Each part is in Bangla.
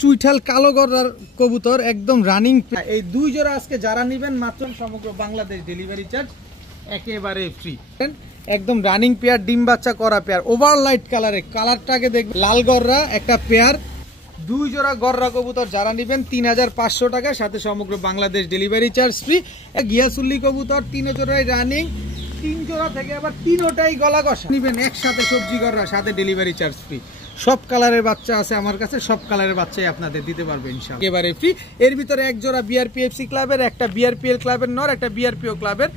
চুইঠাল কালো গড়ার কবুতর একদম রানিং। এই দুই জোড়া আজকে যারা নেবেন মাত্র সমগ্র বাংলাদেশ ডেলিভারি চার্জ একেবারে ফ্রি। একদম রানিং পেয়ার, ডিম বাচ্চা করা পেয়ার, ওভারলাইট কালারে, কালারটাকে দেখবেন লাল গড়রা একটা পেয়ার। দুই জোড়া গড়রা কবুতর যারা নেবেন 3500 টাকা, সাথে সমগ্র বাংলাদেশ ডেলিভারি চার্জ ফ্রি। গিয়াসুল্লি কবুতর 3 জোড়াই রানিং, 3 জোড়া থেকে আবার 3টাই গলা কষা নেবেন একসাথে, সবজি গড়রা সাথে ডেলিভারি চার্জ ফ্রি। সব কালারের বাচ্চা আছে আমার কাছে, সব কালারের বাচ্চাই আপনাদের দিতে পারবে ইনশাআল্লাহ একেবারে ফ্রি। এর ভিতরে এক জোড়া বিআরপিএফসি ক্লাবের, একটা বিআরপিএল ক্লাবের নর, একটা বিআরপিও ক্লাবের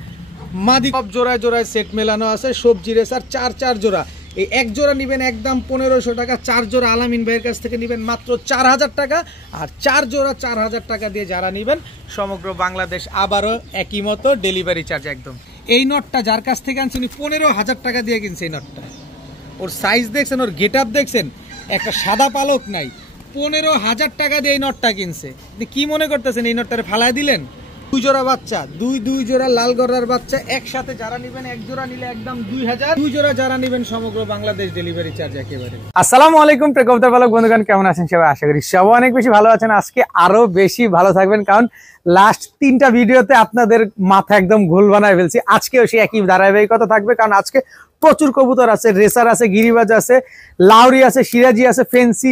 মাদি, সব জোড়ায় জোড়ায় সেট মেলানো আছে। সবজি রেসার 4 জোড়া, এই এক জোড়া নেবেন একদম 1500 টাকা, 4 জোড়া আলামিন ভাইয়ের কাছ থেকে নেবেন মাত্র 4000 টাকা, আর 4 জোড়া 4000 টাকা দিয়ে যারা নেবেন সমগ্র বাংলাদেশ আবারও একই মতো ডেলিভারি চার্জ একদম। এই নটটা যার কাছ থেকে আনছেন 15000 টাকা দিয়ে কিনছে। এই নটটা, ওর সাইজ দেখছেন, ওর গেট আপ দেখছেন, একটা সাদা পালক নাই, 15000 টাকা দিয়ে এই নটটা কিনছে। কি মনে করতেছেন এই নটটারে ফালায় দিলেন? দুই জোড়া বাচ্চা, দুই জোড়া লাল গড়ার বাচ্চা একসাথে যারা নেবেন, এক জোড়া নিলে একদম 2000, দুই জোড়া যারা নেবেন সমগ্র বাংলাদেশ ডেলিভারি চার্জ একেবারে। আসসালামু আলাইকুম প্রিয় কবুতর পালক বন্ধুগণ, কেমন আছেন সবাই? আশা করি সবাই অনেক বেশি ভালো আছেন। আজকে আরো বেশি ভালো থাকবেন, কারণ লাস্ট 3টা ভিডিওতে আপনাদের মাথা একদম ঘোল বানায় ফেলছি। আজকেও সেই একই ধারাবাহিকতা থাকবে, কারণ আজকে প্রচুর কবুতর আছে, রেসার আছে, গিরিবাজ আছে, লাউরি আছে, সিরাজি আছে, ফেন্সি,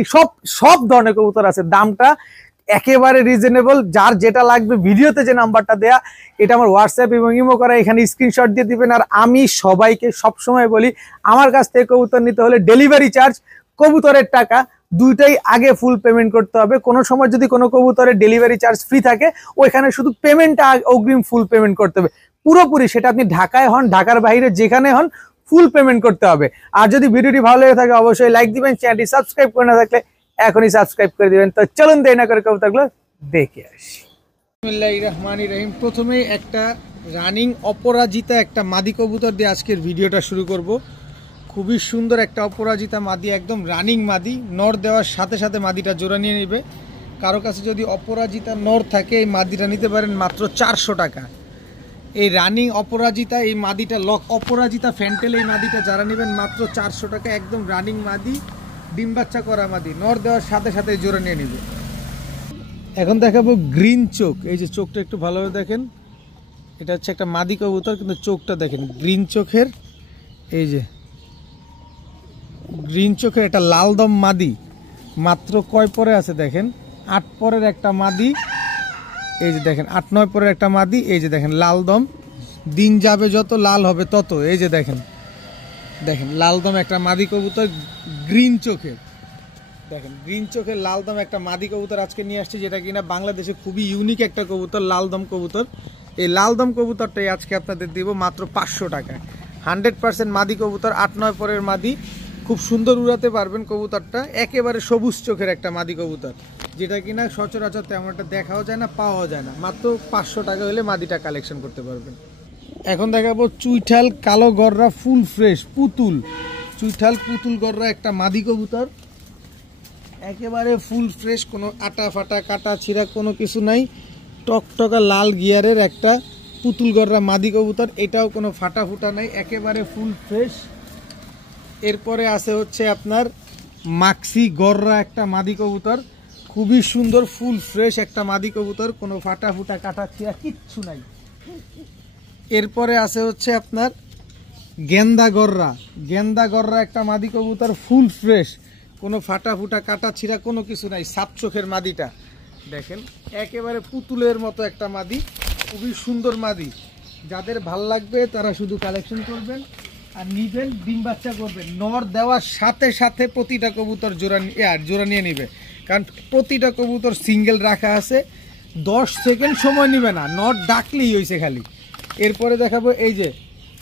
সব ধরনের কবুতর আছে। দামটা একেবারে রিজনেবল। যার যেটা লাগবে ভিডিওতে যে নাম্বারটা দেয়া, এটা আমার হোয়াটসঅ্যাপ এবং ইমো করা, এখানে স্ক্রিনশট দিয়ে দিবেন। আর আমি সবাইকে সবসময় বলি, আমার কাছ থেকে কবুতর নিতে হলে ডেলিভারি চার্জ, কবুতরের টাকা দুইটাই আগে ফুল পেমেন্ট করতে হবে। কোনো সময় যদি কোনো কবুতরের ডেলিভারি চার্জ ফ্রি থাকে, ওইখানে শুধু পেমেন্টটা অগ্রিম ফুল পেমেন্ট করতে হবে পুরোপুরি। সেটা আপনি ঢাকায় হন, ঢাকার বাইরে যেখানে হন, ফুল পেমেন্ট করতে হবে। আর যদি ভিডিওটি ভালো লেগে থাকে অবশ্যই লাইক দিবেন, চ্যানেলটি সাবস্ক্রাইব করে না থাকলে এখনই সাবস্ক্রাইব করে দিবেন। তো চলুন দেরি না করে কবুতরগুলো দেখে আসি। বিসমিল্লাহির রহমানির রহিম। প্রথমেই একটা রানিং অপরাজিতা একটা মাদি কবুতর দিয়ে আজকের ভিডিওটা শুরু করব। খুবই সুন্দর একটা অপরাজিতা মাদি, একদম রানিং মাদি। নর দেওয়ার সাথে সাথে মাদিটা জোড়া নিয়ে নেবে। কারো কাছে যদি অপরাজিতা নর থাকে, এই মাদিটা নিতে পারেন মাত্র 400 টাকা। এই রানিং অপরাজিতা, এই মাদিটা অপরাজিতা ফ্যান্টেল, এই মাদিটা যারা নেবেন মাত্র 400 টাকা। একদম রানিং মাদি, ডিম বাচ্চা করা মাদি, নর দেওয়ার সাথে সাথে জোড়া নিয়ে নেবে। এখন দেখাবো গ্রিন চোখ। এই যে চোখটা একটু ভালোভাবে দেখেন, এটা হচ্ছে একটা মাদি কবুতর, কিন্তু চোখটা দেখেন গ্রিন চোখের। এই যে গ্রিন চোখের একটা লালদম মাদি, মাত্র কয় পরে আছে দেখেন, 8 পরের একটা মাদি। এই যে দেখেন 8-9 পরের একটা মাদি। এই যে দেখেন লালদম, দিন যাবে যত লাল হবে তত। এই যে দেখেন লালদম একটা মাদি কবুতর, গ্রিন চোখের। দেখেন গ্রিন চোখের লালদম একটা মাদি কবুতর আজকে নিয়ে আসছি, যেটা কিনা বাংলাদেশে খুবই ইউনিক একটা কবুতর, লালদম কবুতর। এই লালদম কবুতরটাই আজকে আপনাদের দিব মাত্র 500 টাকায়। 100% মাদি কবুতর, 8-9 পরের মাদি, খুব সুন্দর উড়াতে পারবেন কবুতরটা। একেবারে সবুজ চোখের একটা মাদি কবুতর, যেটা কিনা সচরাচর তেমন একটা দেখাও যায় না, পাওয়াও যায় না। মাত্র 500 টাকা হলে মাদিটা কালেকশন করতে পারবেন। এখন দেখাবো চুইঠাল কালো গড়রা ফুল ফ্রেশ পুতুল, চুইঠাল পুতুল গড়রা একটা মাদি কবুতর, একেবারে ফুল ফ্রেশ, কোনো আটা ফাটা কাটা ছিঁড়া কোনো কিছু নাই। টকটকা লাল গিয়ারের একটা পুতুল গড়রা মাদি কবুতর, এটাও কোনো ফাটা ফুটা নাই, একেবারে ফুল ফ্রেশ। এরপরে আছে হচ্ছে আপনার মাক্সি গড়রা একটা মাদি কবুতর, খুবই সুন্দর ফুল ফ্রেশ একটা মাদি কবুতর, কোনো ফাটা ফুটা কাটা ছিঁড়া কিচ্ছু নাই। এরপরে আছে হচ্ছে আপনার গেন্দা গড়রা একটা মাদি কবুতর, ফুল ফ্রেশ, কোনো ফাটা ফুটা কাটা ছিঁড়া কোনো কিছু নাই। সাপ চোখের মাদিটা দেখেন, একেবারে পুতুলের মতো একটা মাদি, খুবই সুন্দর মাদি। যাদের ভাল লাগবে তারা শুধু কালেকশন করবেন আর নিবেন, ডিম বাচ্চা করবেন। নর দেওয়ার সাথে সাথে প্রতিটা কবুতর জোড়া নিয়ে নিবে, কারণ প্রতিটা কবুতর সিঙ্গেল রাখা আছে। 10 সেকেন্ড সময় নিবে না, নর ডাকলেই হয়েছে খালি। এরপরে দেখাবো এই যে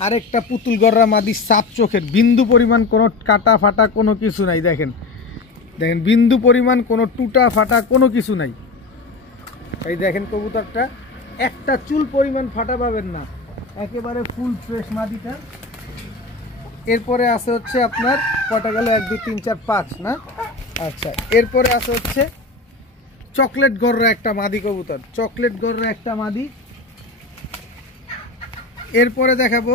আরেকটা পুতুল গড়রা মাদি, সাপ চোখের, বিন্দু পরিমাণ কোনো কাটা ফাটা কোনো কিছু নাই। দেখেন বিন্দু পরিমাণ কোনো টুটা ফাটা কোনো কিছু নাই। এই দেখেন কবুতরটা, একটা চুল পরিমাণ ফাটা পাবেন না, একেবারে ফুল ফ্রেশ মাদিটা। এরপরে আছে হচ্ছে আপনার কটা গেল, 1 2 3 4 5 না? আচ্ছা, এরপরে আছে হচ্ছে চকলেট গড়রা একটা মাদি কবুতর, চকলেট গড়রা একটা মাদি। এরপরে দেখাবো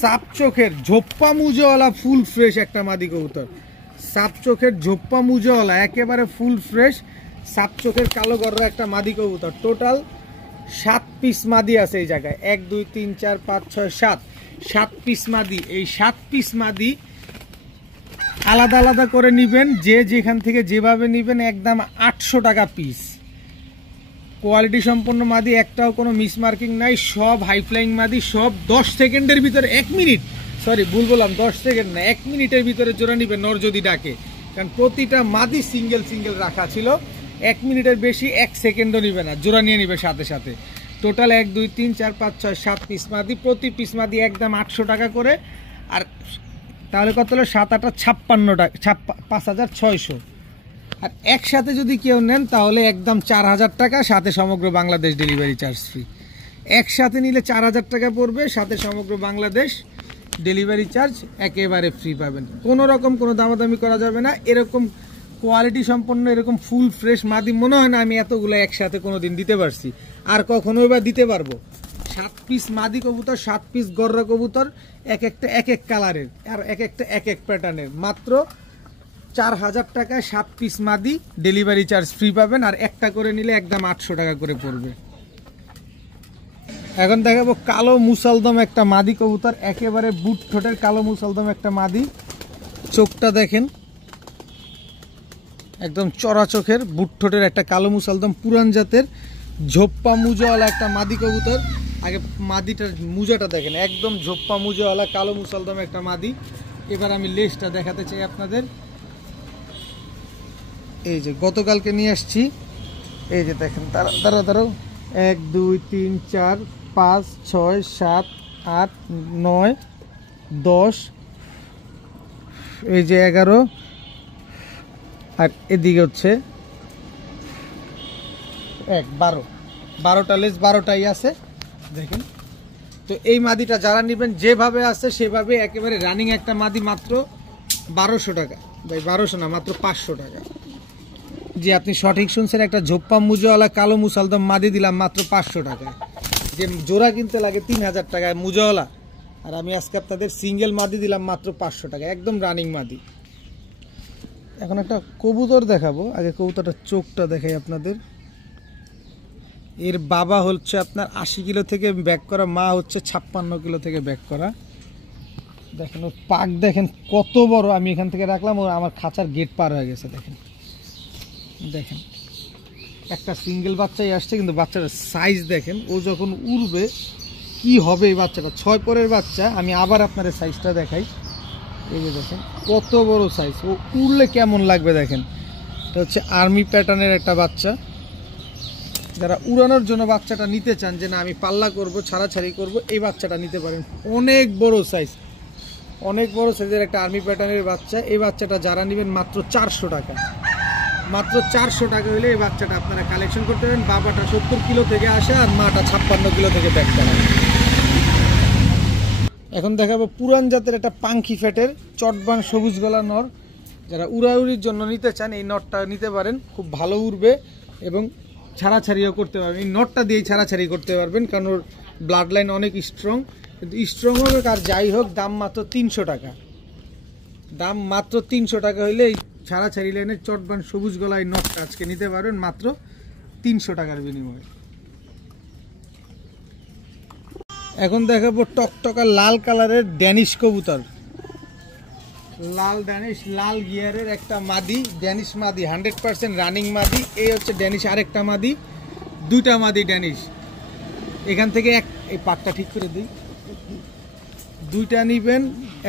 সাপ চোখের ঝোপ্পা মুজোওয়ালা ফুল ফ্রেশ একটা মাদি কবুতর, সাপ চোখের ঝোপ্পা মুজওয়ালা একেবারে ফুল ফ্রেশ সাপ চোখের কালো গররা একটা মাদি কবুতর। টোটাল 7 পিস মাদি আছে এই জায়গায়, 1 2 3 4 5 6 7 পিস মাদি। এই 7 পিস মাদি আলাদা আলাদা করে নেবেন, যে যেখান থেকে যেভাবে নেবেন, একদম 800 টাকা পিস। কোয়ালিটি সম্পন্ন মাদি, একটাও কোনো মিস মার্কিং নাই, সব হাই ফ্লাইং মাদি, সব 10 সেকেন্ডের ভিতরে 1 মিনিট, সরি ভুল বললাম, 10 সেকেন্ড না, 1 মিনিটের ভিতরে জোড়া নিবে নর যদি ডাকে, কারণ প্রতিটা মাদি সিঙ্গেল সিঙ্গেল রাখা ছিল। 1 মিনিটের বেশি 1 সেকেন্ডও নিবে না, জোড়া নিয়ে নিবে সাথে সাথে। টোটাল 1 2 3 4 5 6 7 পিস মাদি, প্রতি পিস মাদি একদম 800 টাকা করে। আর তাহলে কত হলো, 7 8 56 টাকা, 5600। আর একসাথে যদি কেউ নেন তাহলে একদম 4000 টাকা, সাথে সমগ্র বাংলাদেশ ডেলিভারি চার্জ ফ্রি। একসাথে নিলে 4000 টাকা পড়বে, সাথে সমগ্র বাংলাদেশ ডেলিভারি চার্জ একেবারে ফ্রি পাবেন। কোনো রকম কোনো দামাদামি করা যাবে না। এরকম কোয়ালিটি সম্পন্ন এরকম ফুল ফ্রেশ মাদি মনে হয় না আমি এতগুলো একসাথে কোনোদিন দিতে পারছি, আর কখনোই বা দিতে পারবো। 7 পিস মাদি কবুতর, 7 পিস গররা কবুতর, এক একটা এক এক কালারের, আর এক একটা এক এক প্যাটার্নের, মাত্র 4000 টাকায় 7 পিস মাদি, ডেলিভারি চার্জ ফ্রি পাবেন। আর একটা করে নিলে একদম 800 টাকা করে পড়বে। এখন দেখাবো কালো মুসালদম একটা মাদি কবুতর, একেবারে বুট ঠোঁটের কালো মুসালদম একটা মাদি। চোখটা দেখেন, একদম চড়া চোখের বুট ঠোঁটের একটা কালো মুসালদম, পুরান জাতের ঝোপ্পা মুজোওয়ালা একটা মাদি কবুতর। আগে মাদিটার মুজাটা দেখেন, একদম ঝোপ্পা মুজোওয়ালা কালো মুসালদম একটা মাদি। এবার আমি লেজটা দেখাতে চাই আপনাদের। এই যে গতকালকে নিয়ে আসছি, এই যে দেখেন, দাঁড়াও 1 2 3 4 5 6 7 8 9 10, এই যে 11, আর এদিকে হচ্ছে 1 12টা লেজ, 12টাই আছে দেখেন। তো এই মাদিটা যারা নেবেন যেভাবে আছে সেভাবে, একেবারে রানিং একটা মাদি, মাত্র 1200 টাকা। ভাই 1200 না, মাত্র 500 টাকা। যে আপনি সঠিক শুনছেন, একটা ঝোপ্পা মুজোওয়ালা কালো মুসালদম মাদি দিলাম মাত্র 500 টাকায়। যে জোড়া কিনতে লাগে 3000 টাকায় মুজোওয়ালা, আর আমি আজকে আপনাদের সিঙ্গেল মাদি দিলাম মাত্র 500 টাকা, একদম রানিং মাদি। এখন একটা কবুতর দেখাবো, আগে কবুতরটার চোখটা দেখাই আপনাদের। এর বাবা হচ্ছে আপনার 80 কিলো থেকে ব্যাক করা, মা হচ্ছে 56 কিলো থেকে ব্যাক করা। দেখেন ওর পাক দেখেন কত বড়, আমি এখান থেকে রাখলাম, ও আমার খাঁচার গেট পার হয়ে গেছে। দেখেন দেখেন একটা সিঙ্গেল বাচ্চাই আসছে, কিন্তু বাচ্চাটার সাইজ দেখেন, ও যখন উড়বে কি হবে এই বাচ্চাটা। 6 পরের বাচ্চা, আমি আবার আপনাদের সাইজটা দেখাই। এই যে দেখেন কত বড় সাইজ, ও উড়লে কেমন লাগবে দেখেন। এটা হচ্ছে আর্মি প্যাটার্নের একটা বাচ্চা। যারা উড়ানোর জন্য বাচ্চাটা নিতে চান, যে না আমি পাল্লা করব, ছাড়াছাড়ি করব, এই বাচ্চাটা নিতে পারেন। অনেক বড় সাইজ, অনেক বড় সাইজের একটা আর্মি প্যাটার্নের বাচ্চা। এই বাচ্চাটা যারা নেবেন মাত্র 400 টাকা, মাত্র 400 টাকা হলে এই বাচ্চাটা আপনারা কালেকশন করতে পারেন। বাবাটা 70 কিলো থেকে আসে, আর মাটা 56 কিলো থেকে ব্যাক করা। এখন দেখাবো পুরান জাতের একটা পাঙ্কি ফ্যাটের চটবান সবুজ গলা নর। যারা উড়াউড়ির জন্য নিতে চান, এই নটটা নিতে পারেন, খুব ভালো উড়বে এবং ছাড়াছাড়িও করতে পারবেন। এই নটটা দিয়েই ছাড়াছাড়ি করতে পারবেন, কারণ ওর ব্লাড লাইন অনেক স্ট্রং। কিন্তু স্ট্রং হোক আর যাই হোক, দাম মাত্র 300 টাকা। দাম মাত্র 300 টাকা হইলে এই ছাড়াছাড়ি লাইনের চটবান সবুজ গলায় নটটা আজকে নিতে পারবেন মাত্র 300 টাকার বিনিময়ে। এখন দেখাবো টকটকা লাল কালারের ড্যানিশ কবুতর। লাল ড্যানিশ, লাল গিয়ারের একটা মাদি, ড্যানিশ মাদি, 100% রানিং মাদি। এই হচ্ছে ড্যানিশ আরেকটা মাদি, 2টা মাদি ড্যানিশ। এখান থেকে এই পাটটা ঠিক করে দিই, 2টা নিবেন,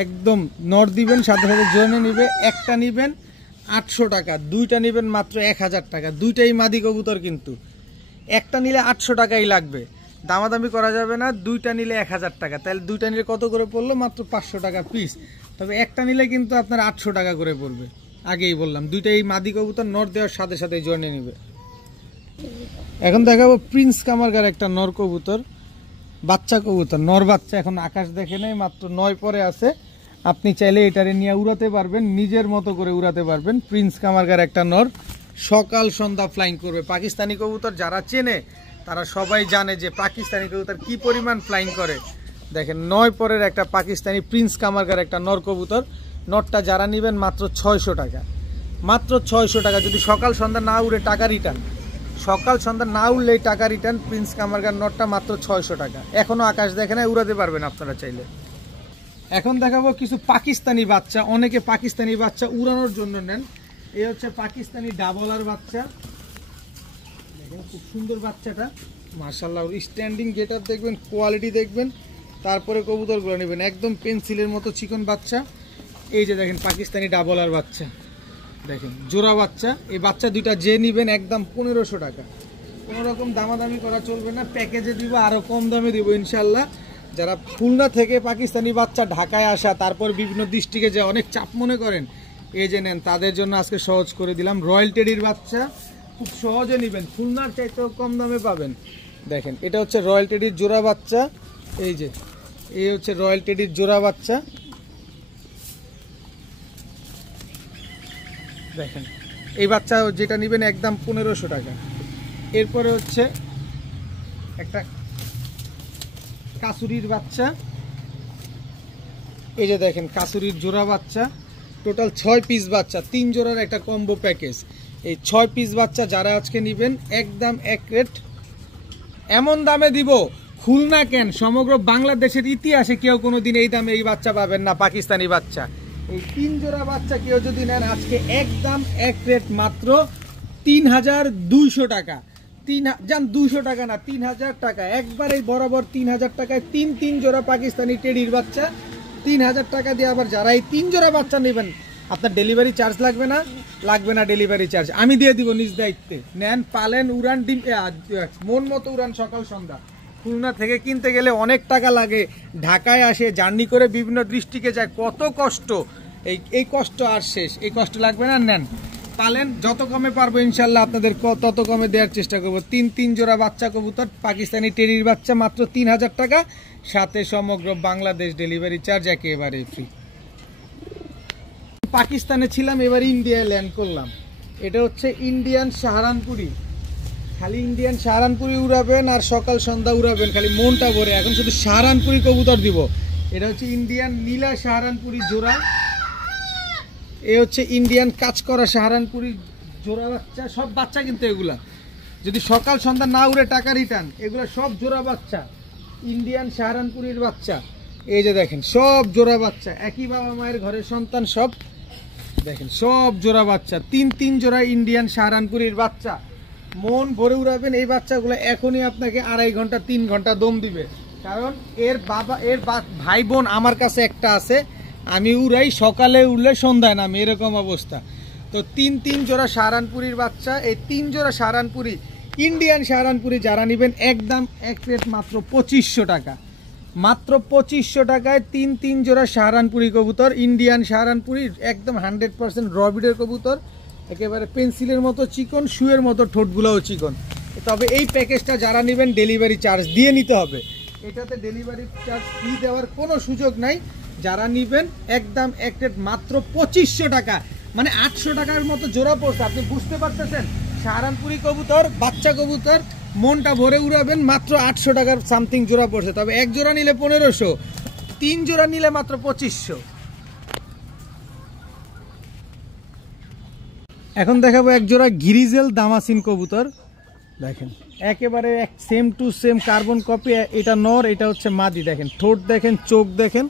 একদম নর দিবেন, সাথে সাথে জোনে নিবে। একটা নিবেন 800 টাকা, 2টা নিবেন মাত্র 1000 টাকা। 2টাই মাদি কবুতর, কিন্তু একটা নিলে 800 টাকাই লাগবে, দামাদামি করা যাবে না। 2টা নিলে 1000 টাকা, তাহলে 2টা নিলে কত করে পড়লো, মাত্র 500 টাকা পিস। তবে একটা নিলে কিন্তু আপনার 800 টাকা করে পড়বে। আগেই বললাম 2টাই মাদি কবুতর, নর দেওয়ার সাথে সাথে জোনে নিবে। এখন দেখাবো প্রিন্স কামারগার একটা নর কবুতর, বাচ্চা কবুতর, নর বাচ্চা। এখন আকাশ দেখে নেই, মাত্র 9 পরে আছে। আপনি চাইলে এটারে নিয়ে উড়াতে পারবেন, নিজের মতো করে উড়াতে পারবেন। প্রিন্স কামারগার একটা নর, সকাল সন্ধ্যা ফ্লাইং করবে। পাকিস্তানি কবুতর যারা চেনে তারা সবাই জানে যে পাকিস্তানি কবুতর কি পরিমাণ ফ্লাইং করে। দেখেন 9 পরের একটা পাকিস্তানি প্রিন্স কামারগার একটা নর কবুতর, নটটা যারা নেবেন মাত্র 600 টাকা, মাত্র 600 টাকা। যদি সকাল সন্ধ্যা না উড়ে টাকা রিটার্ন, সকাল সন্ধ্যা না উড়লেই টাকা রিটার্ন। প্রিন্স কামারগার নটটা মাত্র 600 টাকা। এখনও আকাশ দেখে না, উড়াতে পারবেন আপনারা চাইলে। এখন দেখাবো কিছু পাকিস্তানি বাচ্চা। অনেকে পাকিস্তানি বাচ্চা উড়ানোর জন্য নেন। এই হচ্ছে পাকিস্তানি ডাবলার বাচ্চা, দেখেন খুব সুন্দর বাচ্চাটা মাশাআল্লাহ। স্ট্যান্ডিং গেট আপ দেখবেন, কোয়ালিটি দেখবেন, তারপরে কবুতরগুলো নেবেন। একদম পেন্সিলের মতো চিকন বাচ্চা। এই যে দেখেন পাকিস্তানি ডাবলার বাচ্চা, দেখেন জোড়া বাচ্চা। এই বাচ্চা দুইটা যে নেবেন একদম 1500 টাকা। কোনো রকম দামাদামি করা চলবে না, প্যাকেজে দিব, আরও কম দামে দিব ইনশাল্লাহ। যারা খুলনা থেকে পাকিস্তানি বাচ্চা ঢাকায় আসা, তারপর বিভিন্ন ডিস্ট্রিক্টে যে অনেক চাপ মনে করেন, এই যে নেন, তাদের জন্য আজকে সহজ করে দিলাম। রয়্যাল টেডির বাচ্চা খুব সহজে নেবেন, খুলনার চাইতেও কম দামে পাবেন। দেখেন এটা হচ্ছে রয়্যাল টেডির জোড়া বাচ্চা। এই যে এই হচ্ছে রয়্যাল টেডির জোড়া বাচ্চা, দেখেন এই বাচ্চা যেটা নেবেন একদম 1500 টাকা। এরপরে হচ্ছে একটা কাসুরির বাচ্চা। এই যে দেখেন কাসুরির জোড়া বাচ্চা, টোটাল 6 পিস বাচ্চা, 3 জোড়ার একটা কম্বো প্যাকেজ। এই 6 পিস বাচ্চা যারা আজকে নেবেন একদম এক রেট, এমন দামে দিব খুলনা কেন সমগ্র বাংলাদেশের ইতিহাসে কেউ কোনোদিন এই দামে এই বাচ্চা পাবেন না। পাকিস্তানি বাচ্চা এই 3 জোড়া বাচ্চা কেউ যদি নেন আজকে একদম এক রেট মাত্র 3200 টাকা। 200 টাকা না, 3000 টাকা, একবারেই বরাবর 3000 টাকায় 3 জোড়া পাকিস্তানি টেডির বাচ্চা 3000 টাকা দিয়ে। আবার যারা এই 3 জোড়া বাচ্চা নেবেন আপনার ডেলিভারি চার্জ লাগবে না, লাগবে না ডেলিভারি চার্জ, আমি দিয়ে দিব নিজ দায়িত্বে। নেন, পালেন, উড়ান, ডিম মন মতো উড়ান সকাল সন্ধ্যা। খুলনা থেকে কিনতে গেলে অনেক টাকা লাগে, ঢাকায় আসে জার্নি করে বিভিন্ন ডিস্ট্রিক্টে যায়, কত কষ্ট। এই কষ্ট আর শেষ, এই কষ্ট লাগবে না। নেন, পালেন, যত কমে পারবো ইনশাল্লাহ আপনাদের তত কমে দেওয়ার চেষ্টা করবো। 3 জোড়া বাচ্চা কবুতর পাকিস্তানি টেরির বাচ্চা মাত্র 3000 টাকা, সাথে সমগ্র বাংলাদেশ ডেলিভারি চার্জ একেবারে ফ্রি। পাকিস্তানে ছিলাম, এবার ইন্ডিয়ায় ল্যান্ড করলাম। এটা হচ্ছে ইন্ডিয়ান সাহারানপুরি। খালি ইন্ডিয়ান সাহারানপুরি উড়াবেন আর সকাল সন্ধ্যা উড়াবেন, খালি মনটা ভরে। এখন শুধু সাহারানপুরি কবুতর দিব। এটা হচ্ছে ইন্ডিয়ান নীলা সাহারানপুরি জোড়া। এ হচ্ছে ইন্ডিয়ান কাজ করা সাহারানপুরি জোড়া বাচ্চা। সব বাচ্চা কিন্তু এগুলা যদি সকাল সন্ধ্যা না উড়ে টাকা রিটার্ন। এগুলো সব জোড়া বাচ্চা, ইন্ডিয়ান সাহারানপুরির বাচ্চা। এই যে দেখেন সব জোড়া বাচ্চা, একই বাবা মায়ের ঘরের সন্তান সব। দেখেন সব জোড়া বাচ্চা, 3 জোড়া ইন্ডিয়ান সাহারানপুরির বাচ্চা। মন ভরে উড়াবেন এই বাচ্চাগুলো। এখনই আপনাকে 2.5 ঘন্টা 3 ঘন্টা দম দিবে, কারণ এর ভাই বোন আমার কাছে একটা আছে, আমি উড়াই, সকালে উড়লে সন্ধ্যায় নামে, এরকম অবস্থা। তো 3 জোড়া সাহারানপুরির বাচ্চা। এই 3 জোড়া সাহারানপুরি ইন্ডিয়ান সাহারানপুরি যারা নেবেন একদম এক রেট মাত্র 2500 টাকা। মাত্র 2500 টাকায় 3 জোড়া সাহারানপুরি কবুতর, ইন্ডিয়ান সাহারানপুরি, একদম 100% রবিডের কবুতর, একেবারে পেন্সিলের মতো চিকন, শুয়ের মতো ঠোঁটগুলোও চিকন। তবে এই প্যাকেজটা যারা নেবেন ডেলিভারি চার্জ দিয়ে নিতে হবে। এটাতে ডেলিভারি চার্জ ফ্রি দেওয়ার কোনো সুযোগ নাই। যারা নেবেন একদম এক রেট মাত্র 2500 টাকা, মানে 800 টাকার মতো জোড়া পড়ছে। আপনি বুঝতে পারতেছেন, সাহারানপুরি কবুতর, বাচ্চা কবুতর, মনটা ভরে উড়াবেন, মাত্র 800 টাকার সামথিং জোড়া পড়ছে। তবে এক জোড়া নিলে 1500, 3 জোড়া নিলে মাত্র 2500। এখন দেখাবো এক জোড়া গিরিজেল দামাসিন কবুতর। দেখেন একেবারে same to same carbon copy. এটা নর, এটা হচ্ছে মাদি। দেখেন ঠোঁট দেখেন, চোখ দেখেন।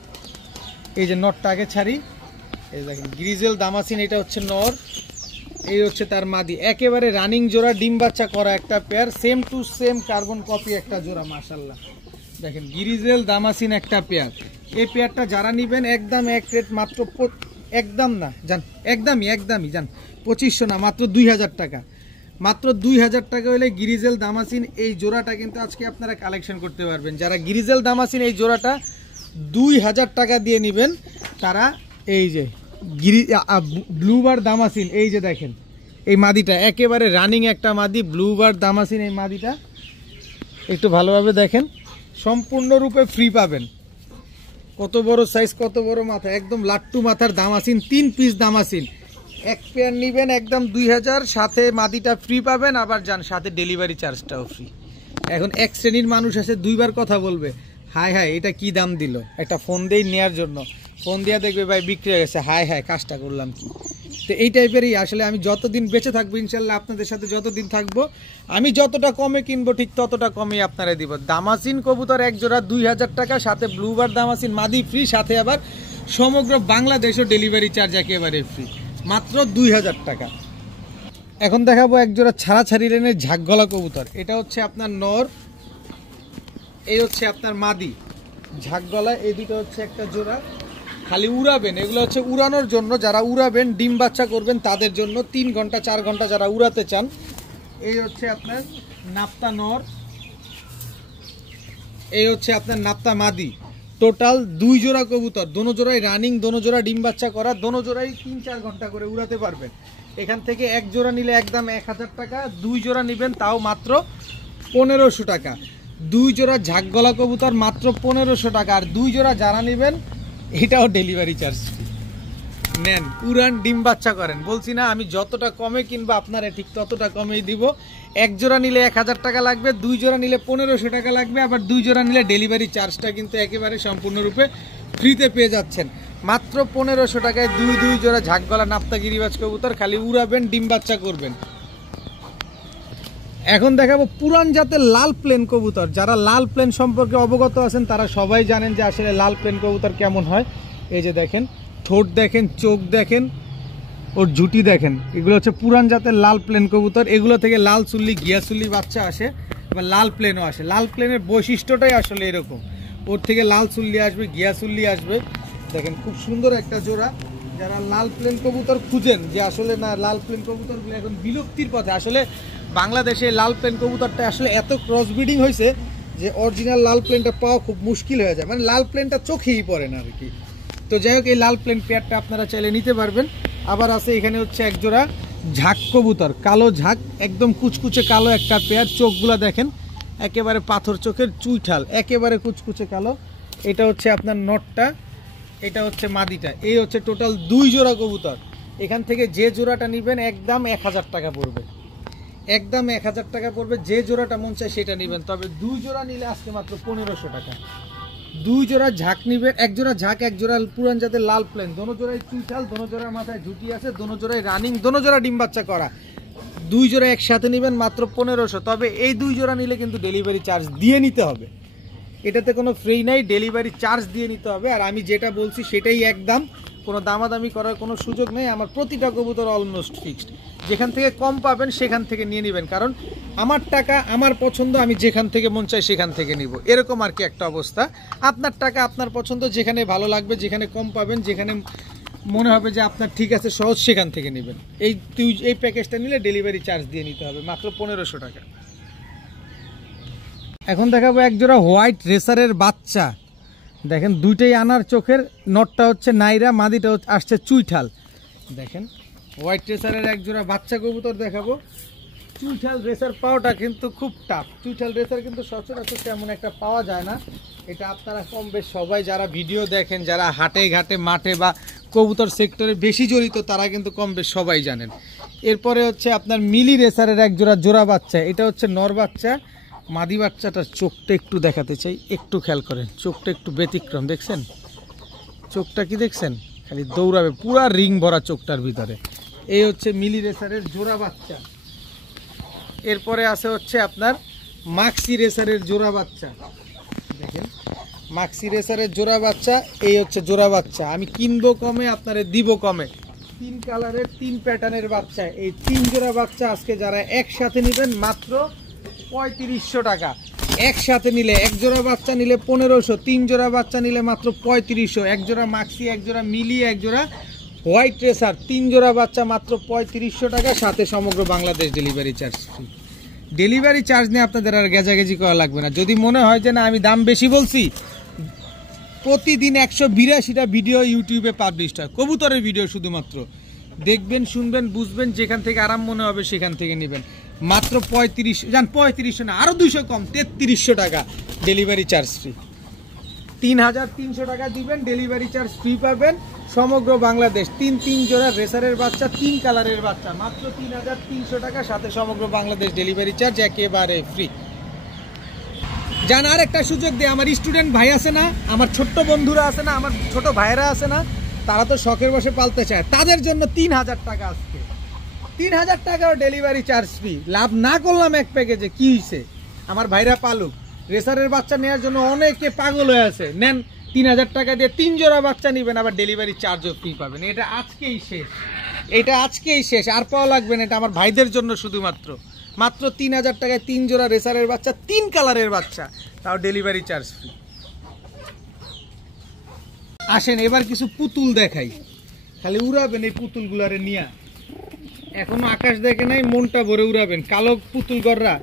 এই যে নরটা আগে ছাড়ি, এই দেখেন গিরিজেল দামাসিন, এটা হচ্ছে নর, এই হচ্ছে তার মাদি। একেবারে রানিং জোড়া, ডিম বাচ্চা করা একটা pair, same to same carbon copy একটা জোড়া মাশাআল্লাহ। দেখেন গিরিজেল দামাসিন একটা পেয়ার। এই পেয়ারটা যারা নেবেন একদম এক রেট মাত্র, একদম না জান, একদমই জান 2500 না, মাত্র 2000 টাকা। মাত্র 2000 টাকা হলে গিরিজেল দামাসিন এই জোড়াটা কিন্তু আজকে আপনারা কালেকশন করতে পারবেন। যারা গিরিজেল দামাসিন এই জোড়াটা 2000 টাকা দিয়ে নেবেন, তারা এই যে ব্লুবার দামাসিন, এই যে দেখেন এই মাদিটা একেবারে রানিং একটা মাদি, ব্লুবার দামাসিন। এই মাদিটা একটু ভালোভাবে দেখেন, সম্পূর্ণরূপে ফ্রি পাবেন। কত বড় সাইজ, কত বড় মাথা, একদম লাট্টু মাথার দামাসিন, 3 পিস দামাসিন। এক পেয়ার নেবেন একদম 2000, সাথে মাদিটা ফ্রি পাবেন, আবার যান সাথে ডেলিভারি চার্জটাও ফ্রি। এখন এক শ্রেণীর মানুষ আছে 2বার কথা বলবে, হাই এটা কি দাম দিল, একটা ফোন দেই নেয়ার জন্য। ফোন দিয়ে দেখবে ভাই বিক্রি হয়ে গেছে, হায় হায় কাজটা করলাম কি। তো এই টাইপেরই আসলে আমি যতদিন বেঁচে থাকবো ইনশাল্লাহ আপনাদের সাথে যতদিন থাকবো আমি যতটা কমে কিনবো ঠিক ততটা কমেই আপনারা দিব। দামাসিন কবুতর এক জোড়া 2000 টাকা, সাথে ব্লুবার দামাসিন মাদি ফ্রি, সাথে আবার সমগ্র বাংলাদেশও ডেলিভারি চার্জ একেবারে ফ্রি, মাত্র 2000 টাকা। এখন দেখাবো এক জোড়া ছাড়াছাড়ি লেনের ঝাঁকগলা কবুতর। এটা হচ্ছে আপনার নর, এই হচ্ছে আপনার মাদি। ঝাঁকগলা এই দুটো হচ্ছে একটা জোড়া, খালি উড়াবেন, এগুলো হচ্ছে উড়ানোর জন্য, যারা উড়াবেন ডিম বাচ্চা করবেন তাদের জন্য, 3 ঘন্টা 4 ঘন্টা যারা উড়াতে চান। এই হচ্ছে আপনার নাপ্তা নর, এই হচ্ছে আপনার নাপ্তা মাদি। টোটাল 2 জোড়া কবুতর, দোনো জোড়াই রানিং, দোনো জোড়া ডিম বাচ্চা করা, দোনো জোড়াই 3-4 ঘন্টা করে উড়াতে পারবেন। এখান থেকে এক জোড়া নিলে একদম 1000 টাকা, 2 জোড়া নেবেন তাও মাত্র 1500 টাকা। 2 জোড়া ঝাঁকগলা কবুতর মাত্র 1500 টাকা, আর 2 জোড়া যারা নেবেন এটাও ডেলিভারি চার্জ ফ্রি। নেন, উড়ান, ডিম বাচ্চা করেন। বলছি না আমি যতটা কমে কিনবো আপনারা ঠিক ততটা কমেই দিব। এক জোড়া নিলে 1000 টাকা লাগবে, 2 জোড়া নিলে 1500 টাকা লাগবে, আবার 2 জোড়া নিলে ডেলিভারি চার্জটা কিন্তু একেবারে সম্পূর্ণরূপে ফ্রিতে পেয়ে যাচ্ছেন। মাত্র 1500 টাকায় 2 জোড়া ঝাঁকগলা নাপ্তা গিরিবাজ কবুতর, খালি উড়াবেন ডিম বাচ্চা করবেন। এখন দেখাবো পুরান জাতের লাল প্লেন কবুতর। যারা লাল প্লেন সম্পর্কে অবগত আছেন তারা সবাই জানেন যে আসলে লাল প্লেন কবুতর কেমন হয়। এই যে দেখেন, ঠোঁট দেখেন, চোখ দেখেন, ওর ঝুটি দেখেন, এগুলো হচ্ছে পুরান জাতের লাল প্লেন কবুতর। এগুলো থেকে লাল চুল্লি, ঘিয়া চুল্লি বাচ্চা আসে, বা লাল প্লেনও আসে। লাল প্লেনের বৈশিষ্ট্যটাই আসলে এরকম, ওর থেকে লাল চুল্লি আসবে, ঘিয়া চুল্লি আসবে। দেখেন খুব সুন্দর একটা জোড়া। যারা লাল প্লেন কবুতর খুঁজেন যে আসলে না লাল প্লেন কবুতরগুলো এখন বিলুপ্তির পথে, আসলে বাংলাদেশে লাল প্লেন কবুতরটা আসলে এত ক্রস ব্রিডিং হয়েছে যে অরিজিনাল লাল প্লেনটা পাওয়া খুব মুশকিল হয়ে যায়, মানে লাল প্লেনটা চোখেই পড়ে না আর কি। তো যাই হোক, এই লাল প্লেন পেয়ারটা আপনারা চাইলে নিতে পারবেন। আবার আছে এখানে হচ্ছে এক জোড়া ঝাঁক কবুতর, কালো ঝাঁক, একদম কুচকুচে কালো একটা পেয়ার। চোখগুলা দেখেন একেবারে পাথর চোখের, চুইঠাল, একেবারে কুচকুচে কালো। এটা হচ্ছে আপনার নটটা, এটা হচ্ছে মাদিটা। এই হচ্ছে টোটাল 2 জোড়া কবুতর। এখান থেকে যে জোড়াটা নেবেন একদম 1000 টাকা পড়বে, একদম 1000 টাকা পড়বে। যে জোড়াটা মন চায় সেটা নেবেন, তবে 2 জোড়া নিলে আজকে মাত্র 1500 টাকা। 2 জোড়া ঝাঁক নিবেন, এক জোড়া ঝাঁক, এক জোড়া পুরান জাতের লাল প্লেন, দোনো জোড়াই চুইঠাল, দোনো জোড়ার মাথায় ঝুটি আছে, দোনো জোড়াই রানিং, দোনো জোড়া ডিম বাচ্চা করা। 2 জোড়া একসাথে নেবেন মাত্র 1500। তবে এই 2 জোড়া নিলে কিন্তু ডেলিভারি চার্জ দিয়ে নিতে হবে, এটাতে কোনো ফ্রি নাই, ডেলিভারি চার্জ দিয়ে নিতে হবে। আর আমি যেটা বলছি সেটাই একদম, কোনো দামাদামি করার কোনো সুযোগ নেই। আমার প্রতিটা কবুতর অলমোস্ট ফিক্সড, যেখান থেকে কম পাবেন সেখান থেকে নিয়ে নেবেন, কারণ আমার টাকা আমার পছন্দ, আমি যেখান থেকে মন চাই সেখান থেকে নিব, এরকম আর কি একটা অবস্থা। আপনার টাকা আপনার পছন্দ, যেখানে ভালো লাগবে, যেখানে কম পাবেন, যেখানে মনে হবে যে আপনার ঠিক আছে সহজ, সেখান থেকে নেবেন। এই প্যাকেজটা নিলে ডেলিভারি চার্জ দিয়ে নিতে হবে, মাত্র 1500 টাকা। এখন দেখাবো এক জোড়া হোয়াইট রেসারের বাচ্চা। দেখেন দুইটাই আনার চোখের, নটটা হচ্ছে নাইরা, মাদিটা আসছে চুইঠাল। দেখেন হোয়াইট রেসারের এক জোড়া বাচ্চা কবুতর দেখাবো। চুইঠাল রেসার পাওয়াটা কিন্তু খুব টাফ, চুইঠাল রেসার কিন্তু সচরাচর তেমন একটা পাওয়া যায় না। এটা আপনারা কম বেশ সবাই যারা ভিডিও দেখেন, যারা হাটে ঘাটে মাঠে বা কবুতর সেক্টরে বেশি জড়িত, তারা কিন্তু কম বেশ সবাই জানেন। এরপরে হচ্ছে আপনার মিলি রেসারের এক জোড়া বাচ্চা। এটা হচ্ছে নর বাচ্চা, মাদি বাচ্চাটার চোখটা একটু দেখাতে চাই, একটু খেয়াল করেন, চোখটা একটু ব্যতিক্রম, দেখছেন চোখটা কি দেখছেন, খালি দৌড়াবে, পুরা রিং ভরা চোখটার ভিতরে। এই হচ্ছে মিলি রেসারের জোড়া বাচ্চা। এরপরে আছে হচ্ছে আপনার মাক্সি রেসারের জোড়া বাচ্চা। দেখেন মাক্সি রেসারের জোড়া বাচ্চা, এই হচ্ছে জোড়া বাচ্চা। আমি কিনবো কমে, আপনারা দিব কমে। 3 কালারের 3 প্যাটার্নের বাচ্চা, এই 3 জোড়া বাচ্চা আজকে যারা একসাথে নেবেন মাত্র 3500 টাকা। একসাথে নিলে, এক জোড়া বাচ্চা নিলে 1500, 3 জোড়া বাচ্চা নিলে মাত্র 3500। এক জোড়া মাক্সি, এক জোড়া মিলি, এক জোড়া হোয়াইট রেসার, 3 জোড়া বাচ্চা মাত্র 3500 টাকা, সাথে সমগ্র Bangladesh delivery charge free. Delivery charge নিয়ে আপনাদের আর গেজাগেজি করা লাগবে না। যদি মনে হয় যে না আমি দাম বেশি বলছি, প্রতিদিন 182টা ভিডিও ইউটিউবে পাবলিশ হয়, কবুতরের ভিডিও শুধুমাত্র। দেখবেন, শুনবেন, বুঝবেন, যেখান থেকে আরাম মনে হবে সেখান থেকে নেবেন। মাত্র 3500 না, আরও 200 কম, 3300 টাকা ডেলিভারি চার্জ ফ্রি। 3300 টাকা দিবেন, ডেলিভারি চার্জ ফ্রি পাবেন সমগ্র বাংলাদেশ। 3 জোড়া রেসারের বাচ্চা, 3 কালারের বাচ্চা, মাত্র 3300 টাকা, সাথে সমগ্র বাংলাদেশ ডেলিভারি চার্জ একেবারে ফ্রি। জান আর একটা সুযোগ দিয়ে, আমার স্টুডেন্ট ভাই আছে না, আমার ছোট্ট বন্ধুরা আছে না, আমার ছোট ভাইয়েরা আছে না, তারা তো শখের বসে পালতে চায়, তাদের জন্য 3000 টাকা আজকে, 3000 টাকাও ডেলিভারি চার্জ ফ্রি। লাভ না করলাম এক প্যাকেজে, কি হয়েছে, আমার ভাইরা পালুক। রেসারের বাচ্চা নেওয়ার জন্য অনেকে পাগল হয়ে আছে, নেন 3000 টাকা দিয়ে 3 জোড়া বাচ্চা নেবেন, আবার ডেলিভারি চার্জও ফ্রি পাবেন। এটা আজকেই শেষ, এটা আজকেই শেষ, আর পাওয়া লাগবে না। এটা আমার ভাইদের জন্য শুধুমাত্র, মাত্র 3000 টাকায় 3 জোড়া রেসারের বাচ্চা, 3 কালারের বাচ্চা, তাও ডেলিভারি চার্জ ফ্রি। আসেন এবার কিছু পুতুল দেখাই, খালি উড়াবেন এই পুতুলগুলারে নিয়ে। এখনো আকাশ দেখে নাই, মনটা ভরে উড়াবেন। কালো পুতুল গররা,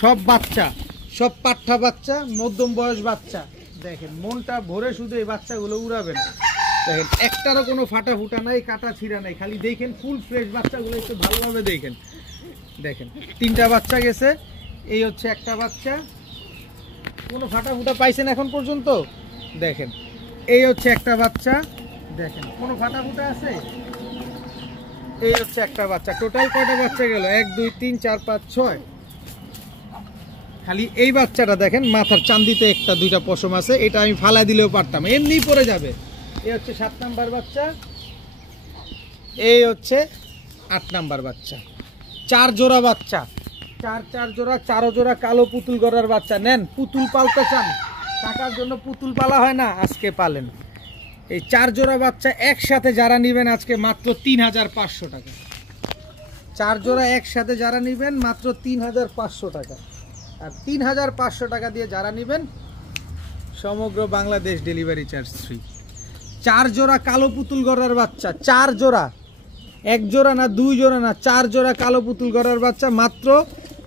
সব বাচ্চা, সব পাঠা বাচ্চা, মধ্যম বয়স বাচ্চা। দেখেন মনটা ভরে শুধু এই বাচ্চাগুলো উড়াবেন। দেখেন একটারও কোনো ফাটা ফুটা নাই, কাটা ছিঁড়া নাই, খালি দেখেন ফুল ফ্রেশ বাচ্চাগুলো, একটু ভালোভাবে দেখেন। দেখেন 3টা বাচ্চা গেছে, এই হচ্ছে একটা বাচ্চা, কোনো ফাটা ফুটা পাইছেন এখন পর্যন্ত? দেখেন এই হচ্ছে একটা বাচ্চা, দেখেন কোনো ফাটা ফুটা আছে? এই হচ্ছে একটা বাচ্চা। টোটাল কয়টা বাচ্চা গেল? 1 2 3 4 5 6। খালি এই বাচ্চাটা দেখেন, মাথার চান্দিতে একটা 2টা পশম আছে, এটা আমি ফালা দিলেও পারতাম, এমনি পড়ে যাবে। এই হচ্ছে 7 নাম্বার বাচ্চা, এই হচ্ছে 8 নাম্বার বাচ্চা। 4 জোড়া বাচ্চা, 4 জোড়া, 4 জোড়া কালো পুতুল গড়ার বাচ্চা। নেন, পুতুল পালতে চান, টাকার জন্য পুতুল পালা হয় না, আজকে পালেন। এই 4 জোড়া বাচ্চা একসাথে যারা নেবেন আজকে মাত্র 3500 টাকা। 4 জোড়া একসাথে যারা নেবেন মাত্র 3500 টাকা। আর 3500 টাকা দিয়ে যারা নেবেন সমগ্র বাংলাদেশ ডেলিভারি চার্জ ফ্রি। 4 জোড়া কালো পুতুল গড়ার বাচ্চা, 4 জোড়া, 1 জোড়া না 2 জোড়া না, 4 জোড়া কালো পুতুল গড়ার বাচ্চা মাত্র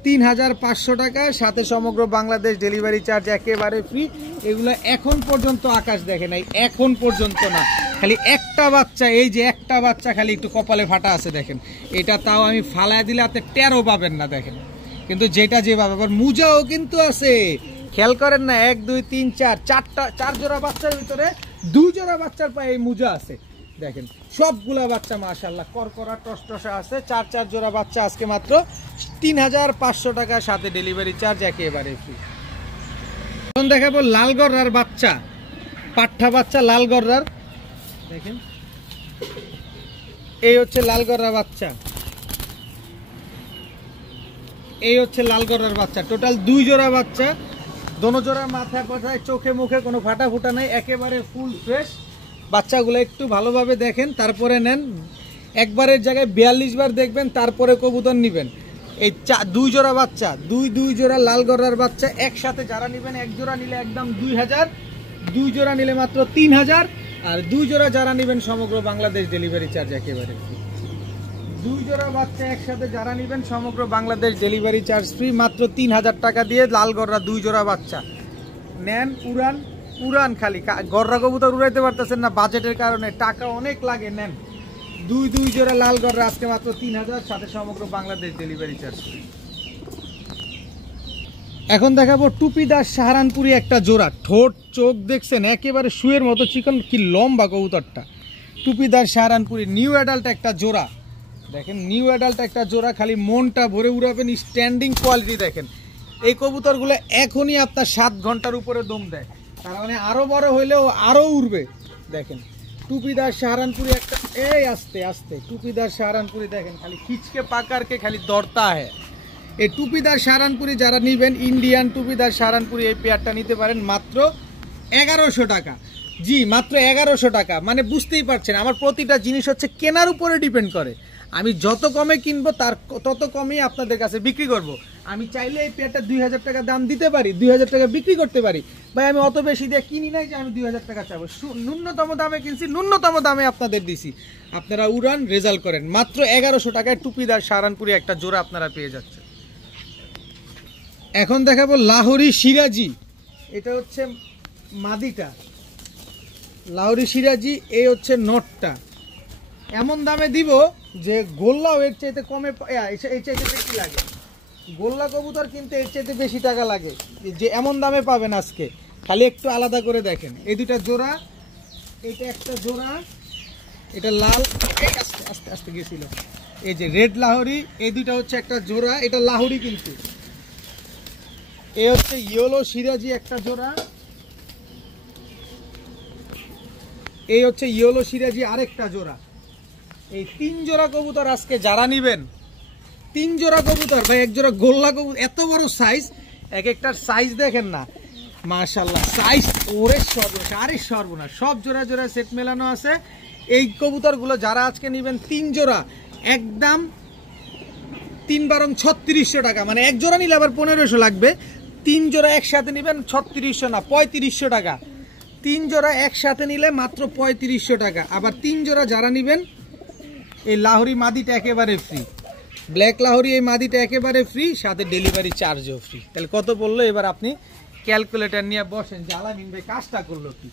3500 টাকা, সাথে সমগ্র বাংলাদেশ ডেলিভারি চার্জ একেবারে ফ্রি। এগুলো এখন পর্যন্ত আকাশ দেখে নাই, এখন পর্যন্ত না। খালি একটা বাচ্চা, এই যে একটা বাচ্চা খালি একটু কপালে ফাটা আছে দেখেন, এটা তাও আমি ফালায় দিলে আপনি 13 পাবেন না দেখেন, কিন্তু যেটা যেভাবে। আবার মুজাও কিন্তু আছে, খেয়াল করেন না, 1 2 3 4, 4 জোড়া বাচ্চার ভিতরে 2 জোড়া বাচ্চার পায়ে এই মুজা আছে। দেখেন সবগুলা বাচ্চা মাশাআল্লাহ করকরা টসটসা আছে। 4 জোড়া বাচ্চা আজকে মাত্র 3500 টাকা, সাথে ডেলিভারি চার্জ একেবারে ফ্রি। এখন দেখাবো লাল গররার বাচ্চা, পাঠা বাচ্চা লাল গররার। দেখেন এই হচ্ছে লাল গররার বাচ্চা, এই হচ্ছে লাল গররার বাচ্চা। টোটাল 2 জোড়া বাচ্চা, দোনো জোড়া মাথা পাঠায়, চোখে মুখে কোনো ফাটা ফুটা নাই, একেবারে ফুল ফ্রেশ বাচ্চাগুলো। একটু ভালোভাবে দেখেন, তারপরে নেন। একবারের জায়গায় 42 বার দেখবেন, তারপরে কবুতর নেবেন। এই 2 জোড়া বাচ্চা, 2 জোড়া লাল গররার বাচ্চা একসাথে যারা নেবেন, 1 জোড়া নিলে একদম 2000, 2 জোড়া নিলে মাত্র 3000, আর 2 জোড়া যারা নেবেন সমগ্র বাংলাদেশ ডেলিভারি চার্জ একেবারে ফ্রি। 2 জোড়া বাচ্চা একসাথে যারা নেবেন সমগ্র বাংলাদেশ ডেলিভারি চার্জ ফ্রি, মাত্র 3000 টাকা দিয়ে লাল গররা 2 জোড়া বাচ্চা নেন। উড়ান খালি, গররা কবুতর উড়াইতে পারতেছেন না বাজেটের কারণে, টাকা অনেক লাগে, নেন 2 জোড়া লাল গররা আজকে মাত্র 3000, সাথে সমগ্র বাংলাদেশ ডেলিভারি চার্জ ফ্রি। এখন দেখাবো টুপিদার সাহারানপুরি একটা জোড়া, ঠোঁট চোখ দেখছেন একেবারে শুয়ের মতো চিকন, কি লম্বা কবুতরটা। টুপিদার সাহারানপুরি নিউ অ্যাডাল্ট একটা জোড়া, দেখেন নিউ অ্যাডাল্ট একটা জোড়া, খালি মনটা ভরে উড়াবেন। স্ট্যান্ডিং কোয়ালিটি দেখেন, এই কবুতরগুলো এখনই আপনার 7 ঘন্টার উপরে দম দেয়, তার মানে আরো বড় হইলেও আরো উড়বে। দেখেন টুপিদার সাহারানপুরি একটা, এই আস্তে আস্তে টুপিদার সাহারানপুরি দেখেন, খালি খিচকে পাকারকে খালি দরতা হয়। এই টুপিদার সাহারানপুরি যারা নিবেন, ইন্ডিয়ান টুপিদার সাহারানপুরি এই পেয়ারটা নিতে পারেন মাত্র 1100 টাকা। জি মাত্র 1100 টাকা। মানে বুঝতেই পারছেন, আমার প্রতিটা জিনিস হচ্ছে কেনার উপরে ডিপেন্ড করে। আমি যত কমে কিনবো তার তত কমেই আপনাদের কাছে বিক্রি করব। আমি চাইলে এই পেয়ারটা 2000 টাকা দাম দিতে পারি, 2000 টাকা বিক্রি করতে পারি। ভাই আমি অত বেশি দিয়ে কিনি নাই যে আমি 2000 টাকা চাবো, ন্যূনতম দামে কিনছি, ন্যূনতম দামে আপনাদের দিছি। আপনারা উড়ান, রেজাল্ট করেন। মাত্র 1100 টাকায় টুপিদার সাহারানপুরি একটা জোড়া আপনারা পেয়ে যাচ্ছেন। এখন দেখাবো লাহোরি সিরাজি, এটা হচ্ছে মাদিটা, লাহোরি সিরাজি, এই হচ্ছে নটটা। এমন দামে দিব যে গোল্লাও এর চাইতে কমে, এই চাইতে বেশি লাগে। গোল্লা কবুতর কিনতে এর চাইতে বেশি টাকা লাগে, যে এমন দামে পাবেন আজকে। খালি একটু আলাদা করে দেখেন, এই দুটা জোড়া, এটা একটা জোড়া, এটা লাল, আস্তে আস্তে আস্তে গেছিল, এই যে রেড লাহোরি, এই দুইটা হচ্ছে একটা জোড়া। এটা লাহোরি, কিন্তু এই হচ্ছে ইয়েলো সিরাজি একটা জোড়া, এই হচ্ছে ইয়েলো সিরাজি আরেকটা জোড়া। এই 3 জোড়া কবুতর আজকে যারা নিবেন, 3 জোড়া কবুতর ভাই, এক জোড়া গোল্লা কবুতর, এত বড় সাইজ, এক একটার সাইজ দেখেন না মাশাআল্লাহ, সাইজ ওরে সর্বনাশ, আরে সর্বনাশ, সব জোড়া জোড়া সেট মেলানো আছে। এই কবুতরগুলো যারা আজকে নেবেন 3 জোড়া একদম 3 বারং 3600 টাকা, মানে এক জোড়া নিলে আবার 1500 লাগবে। 3 জোড়া একসাথে নেবেন 3600 না 3500 টাকা, 3 জোড়া একসাথে নিলে মাত্র 3500 টাকা। আবার 3 জোড়া যারা নেবেন এই লাহোরি মাদিটা একেবারে ফ্রি, ব্ল্যাক লাহোরি এই মাদিটা একেবারে ফ্রি, সাথে ডেলিভারি চার্জও ফ্রি। তাহলে কত বললো, এবার আপনি ক্যালকুলেটর নিয়ে বসেন যে আলামিন ভাই কাজটা করলো কি।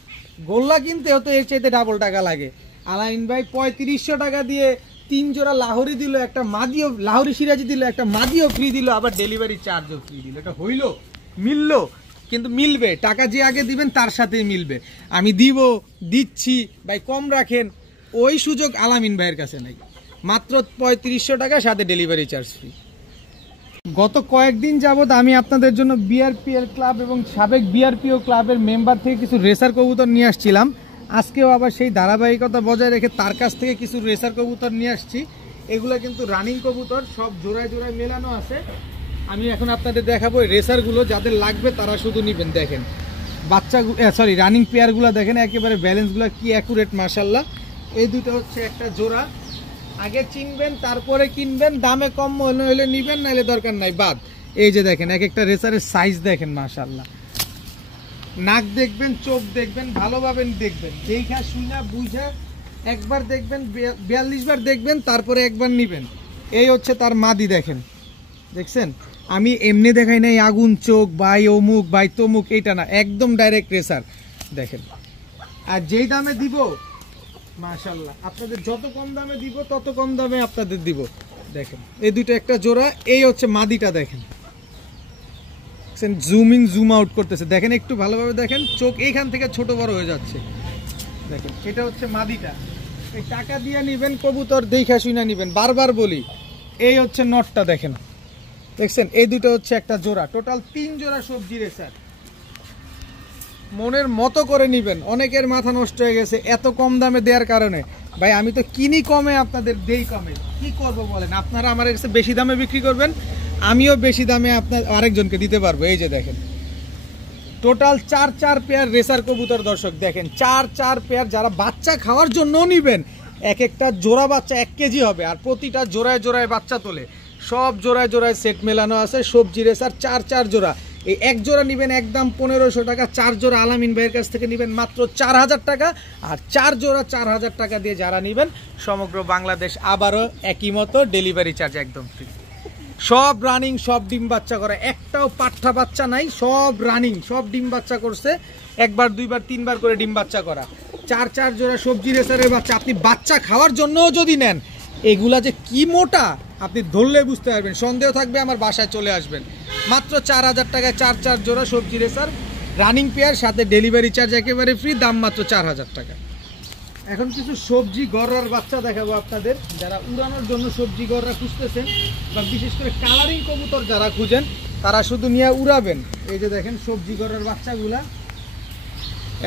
গোল্লা কিনতে হতো এর চাইতে ডাবল টাকা লাগে, আলামিন ভাই 3500 টাকা দিয়ে 3 জোড়া লাহোরি দিল, একটা মাদিও লাহোরি সিরাজি দিল, একটা মাদিও ফ্রি দিল, আবার ডেলিভারি চার্জও ফ্রি দিল। এটা হইলো, মিললো, কিন্তু মিলবে, টাকা যে আগে দিবেন তার সাথেই মিলবে। আমি দিচ্ছি ভাই কম রাখেন, ওই সুযোগ আলামিন ভাইয়ের কাছে নাই। মাত্র 3500 টাকা, সাথে ডেলিভারি চার্জ ফ্রি। গত কয়েকদিন যাবত আমি আপনাদের জন্য বিআরপিএল ক্লাব এবং সাবেক বিআরপিও ক্লাবের মেম্বার থেকে কিছু রেসার কবুতর নিয়ে আসছিলাম। আজকেও আবার সেই ধারাবাহিকতা বজায় রেখে তার কাছ থেকে কিছু রেসার কবুতর নিয়ে আসছি। এগুলো কিন্তু রানিং কবুতর, সব জোড়ায় জোড়ায় মেলানো আছে। আমি এখন আপনাদের দেখাবো রেসারগুলো, যাদের লাগবে তারা শুধু নেবেন। দেখেন বাচ্চাগুলো, সরি রানিং পেয়ারগুলো দেখেন, একেবারে ব্যালেন্সগুলো কি অ্যাকুরেট মাশাআল্লাহ। এই দুটো হচ্ছে একটা জোড়া, আগে চিনবেন তারপরে কিনবেন, দামে কম হলে নিবেন, নাহলে দরকার নাই বাদ। এই যে দেখেন এক একটা রেসারের সাইজ দেখেন মাশাআল্লাহ, নাক দেখবেন, চোখ দেখবেন, ভালোভাবে দেখবেন, দেখা শুনা বুঝা একবার দেখবেন, 42 বার দেখবেন, তারপরে একবার নিবেন। এই হচ্ছে তার মাদি, দেখেন, দেখছেন, আমি এমনি দেখাই নাই আগুন চোখ বাই অমুক বাই তমুক, এইটা না, একদম ডাইরেক্ট রেসার দেখেন। আর যেই দামে দিব মাশাআল্লাহ, আপনাদের যত কম দামে দিব তত কম দামে আপনাদের দিব। দেখেন এই দুটো একটা জোড়া, এই হচ্ছে মাদিটা, দেখেন জুম ইন জুম আউট করতেছে, দেখেন একটু ভালোভাবে দেখেন, চোখ এইখান থেকে ছোট বড় হয়ে যাচ্ছে। দেখেন এটা হচ্ছে মাদিটা। এই টাকা দিয়ে নিবেন কবুতর, দেখা শুনা নিবেন, বারবার বলি। এই হচ্ছে নটটা, দেখেন, দেখছেন, এই দুটো হচ্ছে একটা জোড়া, টোটাল 3 জোড়া সবজি রেসার। মনের মতো করে নিবেন। অনেকের মাথা নষ্ট হয়ে গেছে এত কম দামে দেওয়ার কারণে। ভাই আমি তো কিনি কমে, আপনাদের দেই কমে, কি করব বলেন? আপনারা আমার কাছে বেশি দামে বিক্রি করবেন, আমিও বেশি দামে আপনার আরেকজনকে দিতে পারবো। এই যে দেখেন টোটাল 4 পেয়ার রেসার কবুতর দর্শক, দেখেন 4 পেয়ার। যারা বাচ্চা খাওয়ার জন্য নিবেন, এক একটা জোড়া বাচ্চা 1 কেজি হবে, আর প্রতিটা জোড়ায় জোড়ায় বাচ্চা তোলে, সব জোড়ায় জোড়ায় সেট মেলানো আছে। সবজি রেসার 4 জোড়া, এই এক জোড়া নিবেন একদম 1500 টাকা, 4 জোড়া আলামিন ভাইয়ের কাছ থেকে নিবেন মাত্র 4000 টাকা। আর 4 জোড়া 4000 টাকা দিয়ে যারা নিবেন সমগ্র বাংলাদেশ আবারও একই মতো ডেলিভারি চার্জ একদম ফ্রি। সব রানিং, সব ডিম বাচ্চা করে, একটাও পাঠা বাচ্চা নাই, সব রানিং, সব ডিম বাচ্চা করছে, 1 বার 2 বার 3 বার করে ডিম বাচ্চা করা। 4 জোড়া সবজি রেসারের বাচ্চা। আপনি বাচ্চা খাওয়ার জন্যও যদি নেন, এগুলা যে কি মোটা আপনি ধরলে বুঝতে পারবেন, সন্দেহ থাকবে আমার বাসায় চলে আসবেন। মাত্র 4000 টাকায় 4 জোড়া সবজি রেসার রানিং পেয়ার, সাথে ডেলিভারি চার্জ একেবারে ফ্রি, দাম মাত্র 4000 টাকা। এখন কিছু সবজি গররার বাচ্চা দেখাবো আপনাদের, যারা উড়ানোর জন্য সবজি গররা খুঁজতেছেন, বা বিশেষ করে কালারিং কবুতর যারা খুঁজেন, তারা শুধু নিয়ে উড়াবেন। এই যে দেখেন সবজি গররার বাচ্চাগুলা,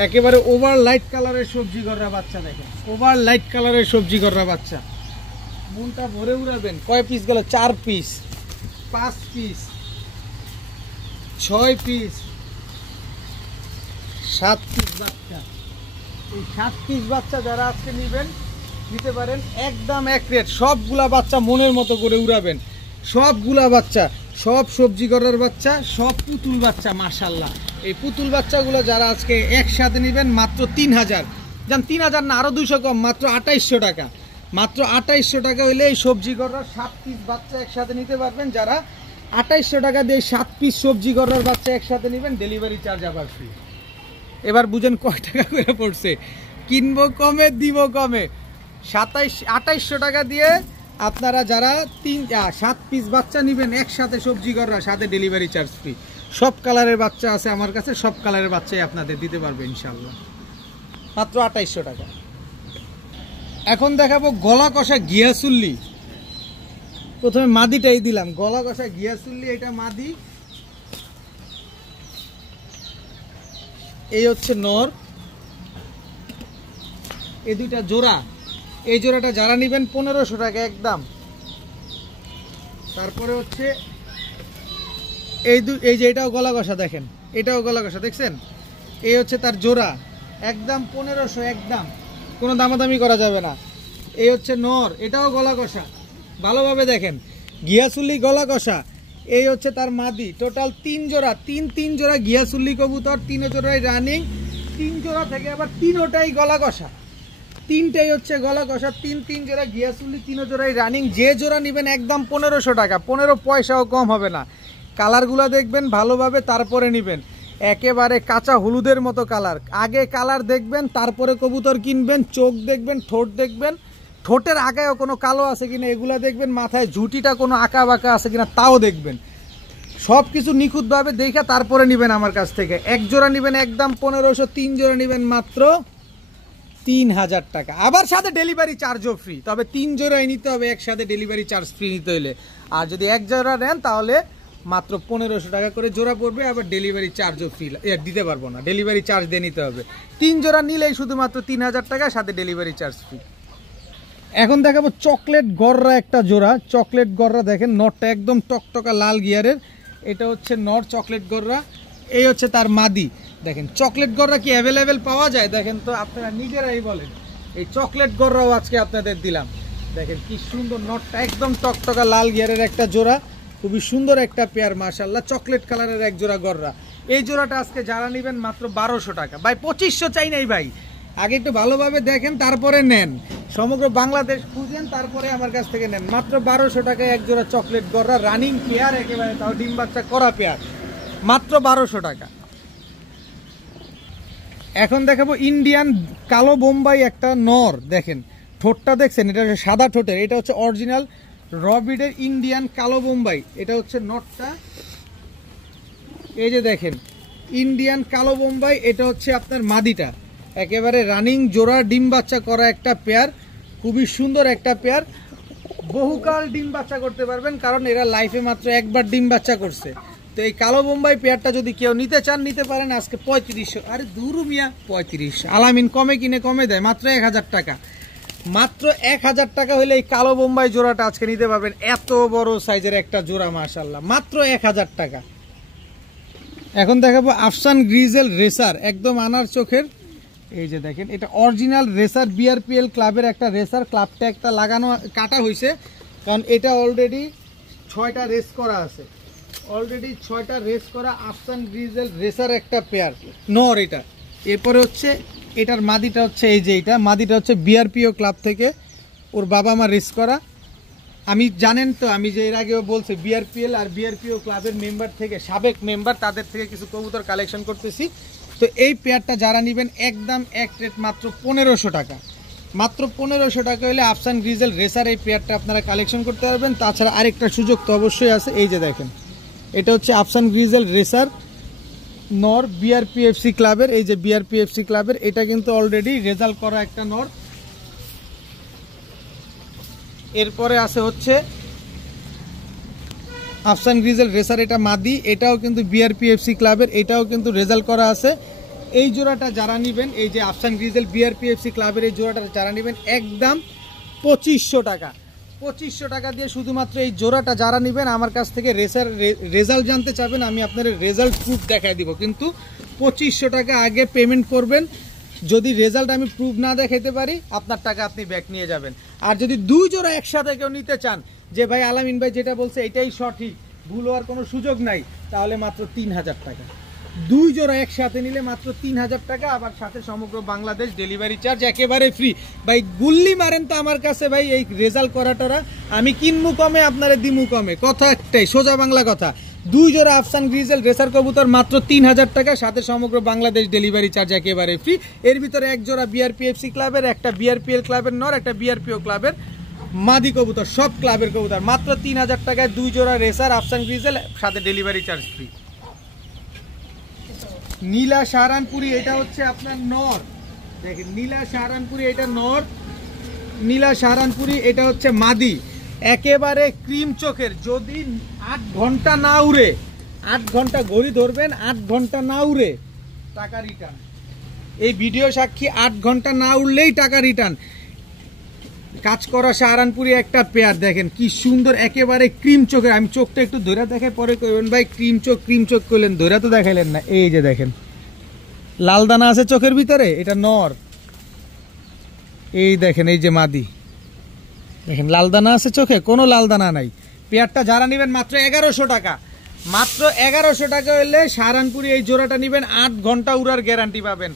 একেবারে ওভার লাইট কালারের সবজি গররা বাচ্চা, দেখেন ওভার লাইট কালারের সবজি গররা বাচ্চা, মনটা ভরে উড়াবেন। কয় পিস গেল? 4 পিস, 5 পিস, 6 পিস, 7 পিস বাচ্চা। এই 7 পিস বাচ্চা যারা আজকে নিতে পারেন, একদম এক রেট। সবগুলা বাচ্চা মনের মতো করে উড়াবেন, সবগুলা বাচ্চা, সব সবজি গড়ার বাচ্চা, সব পুতুল বাচ্চা মাশাআল্লাহ। এই পুতুল বাচ্চাগুলো যারা আজকে একসাথে নেবেন মাত্র 3000, যান 3000 না, আরো 200 কম, মাত্র 2800 টাকা। মাত্র 2800 টাকা হইলে এই সবজি গড়ার 7 পিস বাচ্চা একসাথে নিতে পারবেন। যারা 2800 টাকা দিয়ে 7 পিস সবজি গড়ার বাচ্চা একসাথে নেবেন, ডেলিভারি চার্জ আবার ফ্রি। এবার বুঝেন কয় টাকা করে পড়ছে, কিনবো কমে দিব কমে। 2800 টাকা দিয়ে আপনারা যারা 7 পিস বাচ্চা নেবেন একসাথে সবজি গড়রা, সাথে ডেলিভারি চার্জ ফ্রি। সব কালারের বাচ্চা আছে আমার কাছে, সব কালারের বাচ্চাই আপনাদের দিতে পারবে ইনশাল্লাহ, মাত্র 2800 টাকা। এখন দেখাবো গলা কষা গিয়াসুল্লি। প্রথমে মাদিটাই দিলাম, গলা কষা গিয়াসুল্লি, এটা মাদি, এই হচ্ছে নর, এই দুইটা জোড়া। এই জোড়াটা যারা নেবেন 1500 টাকা একদম। তারপরে হচ্ছে এই যে এটাও গলা কষা, দেখেন এটাও গলা কষা, দেখছেন? এই হচ্ছে তার জোড়া, একদম 1500 একদম, কোনো দামাদামি করা যাবে না। এই হচ্ছে নর, এটাও গলা কষা, ভালোভাবে দেখেন, ঘিয়াচুল্লি গলা কষা। এই হচ্ছে তার মাদি। টোটাল 3 জোড়া, তিন জোড়া ঘিয়াচুল্লি কবুতর, 3 জোড়াই রানিং, 3 জোড়া থেকে আবার 3টাই গলা কষা, 3টাই হচ্ছে গলা কষা, 3 জোড়া ঘিয়াচুল্লি, 3 জোড়াই রানিং। যে জোড়া নেবেন একদম 1500 টাকা, 15 পয়সাও কম হবে না। কালারগুলো দেখবেন ভালোভাবে, তারপরে নেবেন। একেবারে কাঁচা হলুদের মতো কালার, আগে কালার দেখবেন তারপরে কবুতর কিনবেন। চোখ দেখবেন, ঠোঁট দেখবেন, ঠোঁটের আগায়ও কোনো কালো আছে কিনা এগুলা দেখবেন, মাথায় ঝুঁটিটা কোনো আঁকা বাঁকা আছে কিনা তাও দেখবেন। সব কিছু নিখুঁতভাবে দেখে তারপরে নেবেন আমার কাছ থেকে। এক জোড়া নেবেন একদম 1500, 3 জোড়া নেবেন মাত্র 3000 টাকা, আবার সাথে ডেলিভারি চার্জও ফ্রি। তবে 3 জোড়াই নিতে হবে, একসাথে ডেলিভারি চার্জ ফ্রি নিতে হলে। আর যদি এক জোড়া নেন তাহলে মাত্র 1500 টাকা করে জোড়া পড়বে, আবার ডেলিভারি চার্জও ফ্রি দিতে পারবো না, ডেলিভারি চার্জ দিয়ে নিতে হবে। 3 জোড়া নিলেই শুধুমাত্র 3000 টাকা, সাথে ডেলিভারি চার্জ ফ্রি। এখন দেখাবো চকলেট গররা একটা জোড়া। চকলেট গররা দেখেন, নটটা একদম টকটকা লাল গিয়ারের। এটা হচ্ছে নট চকলেট গররা। এই হচ্ছে তার মাদি। দেখেন চকলেট গররা কি অ্যাভেলেবেল পাওয়া যায়? দেখেন তো আপনারা নিজেরাই বলেন। এই চকলেট গররাও আজকে আপনাদের দিলাম। দেখেন কি সুন্দর, নটটা একদম টকটকা লাল গিয়ারের একটা জোড়া, খুবই সুন্দর একটা পেয়ার মাশাআল্লাহ। চকলেট কালারের এক জোড়া গররা। এই জোড়াটা আজকে যারা নেবেন মাত্র 1200 টাকা। ভাই 2500 চাই নাই ভাই, আগে একটু ভালোভাবে দেখেন তারপরে নেন। সমগ্র বাংলাদেশ খুঁজেন তারপরে আমার কাছ থেকে নেন। মাত্র 1200 টাকায় এক জোড়া চকলেট গররা, রানিং পেয়ার একেবারে, তাও ডিম বাচ্চা করা পেয়ার, মাত্র 1200 টাকা। এখন দেখাবো ইন্ডিয়ান কালো বোম্বাই একটা নর। দেখেন ঠোঁটটা দেখছেন, এটা হচ্ছে সাদা ঠোঁটের, এটা হচ্ছে অরিজিনাল রবিডের ইন্ডিয়ান কালো বোম্বাই। এটা হচ্ছে নটটা, এই যে দেখেন ইন্ডিয়ান কালো বোম্বাই। এটা হচ্ছে আপনার মাদিটা, একেবারে রানিং জোড়া ডিম বাচ্চা করা একটা পেয়ার, খুবই সুন্দর একটা পেয়ার। বহুকাল ডিম বাচ্চা করতে পারবেন, কারণ এরা লাইফে মাত্র একবার ডিম বাচ্চা করছে। তো এই কালো বোম্বাই পেয়ারটা যদি কেউ নিতে চান নিতে পারেন আজকে 3500। আরে দুরু মিয়া 35, আলামিন কমে কিনে কমে দেয়, মাত্র 1000 টাকা। মাত্র 1000 টাকা হলে এই কালো বোম্বাই জোড়াটা আজকে নিতে পারবেন। এত বড় সাইজের একটা জোড়া মাশাআল্লাহ, মাত্র 1000 টাকা। এখন দেখাবো আফসান গ্রিজেল রেসার, একদম আনার চোখের। এই যে দেখেন এটা অরিজিনাল রেসার, বিআরপিএল ক্লাবের একটা রেসার। ক্লাবটা একটা লাগানো কাটা হয়েছে, কারণ এটা অলরেডি 6টা রেস করা আছে, অলরেডি 6টা রেস করা আফসান গ্রিজেল রেসার একটা পেয়ার নর এটা। এরপরে হচ্ছে এটার মাদিটা হচ্ছে এই যে এটা মাদিটা হচ্ছে বিআরপিও ক্লাব থেকে ওর বাবা মা রেস করা। আমি জানেন তো, আমি যে এর আগেও বলছি বিআরপিএল আর বিআরপিও ক্লাবের মেম্বার থেকে, সাবেক মেম্বার, তাদের থেকে কিছু কবুতর কালেকশন করতেছি। তো এই পেয়ারটা যারা নেবেন একদম এক রেট মাত্র 1500 টাকা। মাত্র 1500 টাকা হলে আফসান গ্রিজেল রেসার এই পেয়ারটা আপনারা কালেকশন করতে পারবেন। তাছাড়া আরেকটা সুযোগ তো অবশ্যই আছে, এই যে দেখেন এটা হচ্ছে আফসান গ্রিজেল রেসার নর বিআরপিএফসি ক্লাবের। এই যে বিআরপিএফসি ক্লাবের, এটা কিন্তু অলরেডি রেজাল্ট করা একটা নর। এরপরে আছে হচ্ছে আফসান গ্রিজেল রেসার, এটা মাদি, এটাও কিন্তু বিআরপিএফসি ক্লাবের, এটাও কিন্তু রেজাল্ট করা আছে। এই জোড়াটা যারা নেবেন, এই যে আফসান গ্রিজেল বিআরপিএফসি ক্লাবের এই জোড়াটা যারা নেবেন একদম 2500 টাকা। 2500 টাকা দিয়ে শুধুমাত্র এই জোড়াটা যারা নেবেন আমার কাছ থেকে রেজাল্ট জানতে চাবেন, আমি আপনাদের রেজাল্ট প্রুফ দেখাই দিব, কিন্তু 2500 টাকা আগে পেমেন্ট করবেন। যদি রেজাল্ট আমি প্রুফ না দেখাইতে পারি আপনার টাকা আপনি ব্যাক নিয়ে যাবেন। আর যদি 2 জোড়া একসাথে কেউ নিতে চান, যে ভাই আলামিন ভাই যেটা বলছে এটাই সঠিক, ভুল হওয়ার কোনো সুযোগ নাই, তাহলে মাত্র 3000 টাকা। 2 জোড়া একসাথে নিলে মাত্র 3000 টাকা, আবার সাথে সমগ্র বাংলাদেশ ডেলিভারি চার্জ একেবারে ফ্রি। ভাই গুল্লি মারেন তো আমার কাছে ভাই, এই রেজাল্ট করাটা আমি কিনমু কমে আপনারে দিমু কমে, কথা একটাই, সোজা বাংলা কথা। 2 জোড়া আফসান গ্রিজেল রেসার কবুতর মাত্র 3000 টাকা, সাথে সমগ্র বাংলাদেশ ডেলিভারি চার্জ একেবারে ফ্রি। এর ভিতরে এক জোড়া বিআরপিএফসি ক্লাবের, একটা বিআরপিএল ক্লাবের নর, একটা বিআরপিও ক্লাবের মাদি কবুতর, সব ক্লাবের কবুতর মাত্র 3000 টাকায় 2 জোড়া রেসার আফসান গ্রিজেল, সাথে ডেলিভারি চার্জ ফ্রি। নীলা সাহারানপুরি, এটা হচ্ছে আপনার নর। দেখেন নীলা সাহারানপুরি, এটা নর। নীলা সাহারানপুরি, এটা হচ্ছে মাদি, একেবারে ক্রিম চোখের। যদি 8 ঘন্টা না উড়ে, 8 ঘন্টা ঘড়ি ধরবেন, 8 ঘন্টা না উড়ে, টাকা রিটার্ন। এই ভিডিও সাক্ষী 8 ঘন্টা না উঠলেই টাকা রিটার্ন। কাজ করা সাহারানপুরি একটা পেয়ার দেখেন কি সুন্দর, একেবারে ক্রিম চোখের। আমি চোখটা একটু ধরে দেখাই, পরে করবেন ভাই ক্রিম চোখ করলেন, ধরে তো দেখাইলেন না। এই যে দেখেন লাল দানা আছে চোখের ভিতরে, এটা নর। এই দেখেন এই যে মাদি, দেখেন লাল দানা আছে চোখে, কোনো লাল দানা নাই। পেয়ারটা যারা নেবেন মাত্র 1100 টাকা, মাত্র 1100 টাকা হলে সাহারানপুরি এই জোড়াটা নেবেন। 8 ঘন্টা উড়ার গ্যারান্টি পাবেন,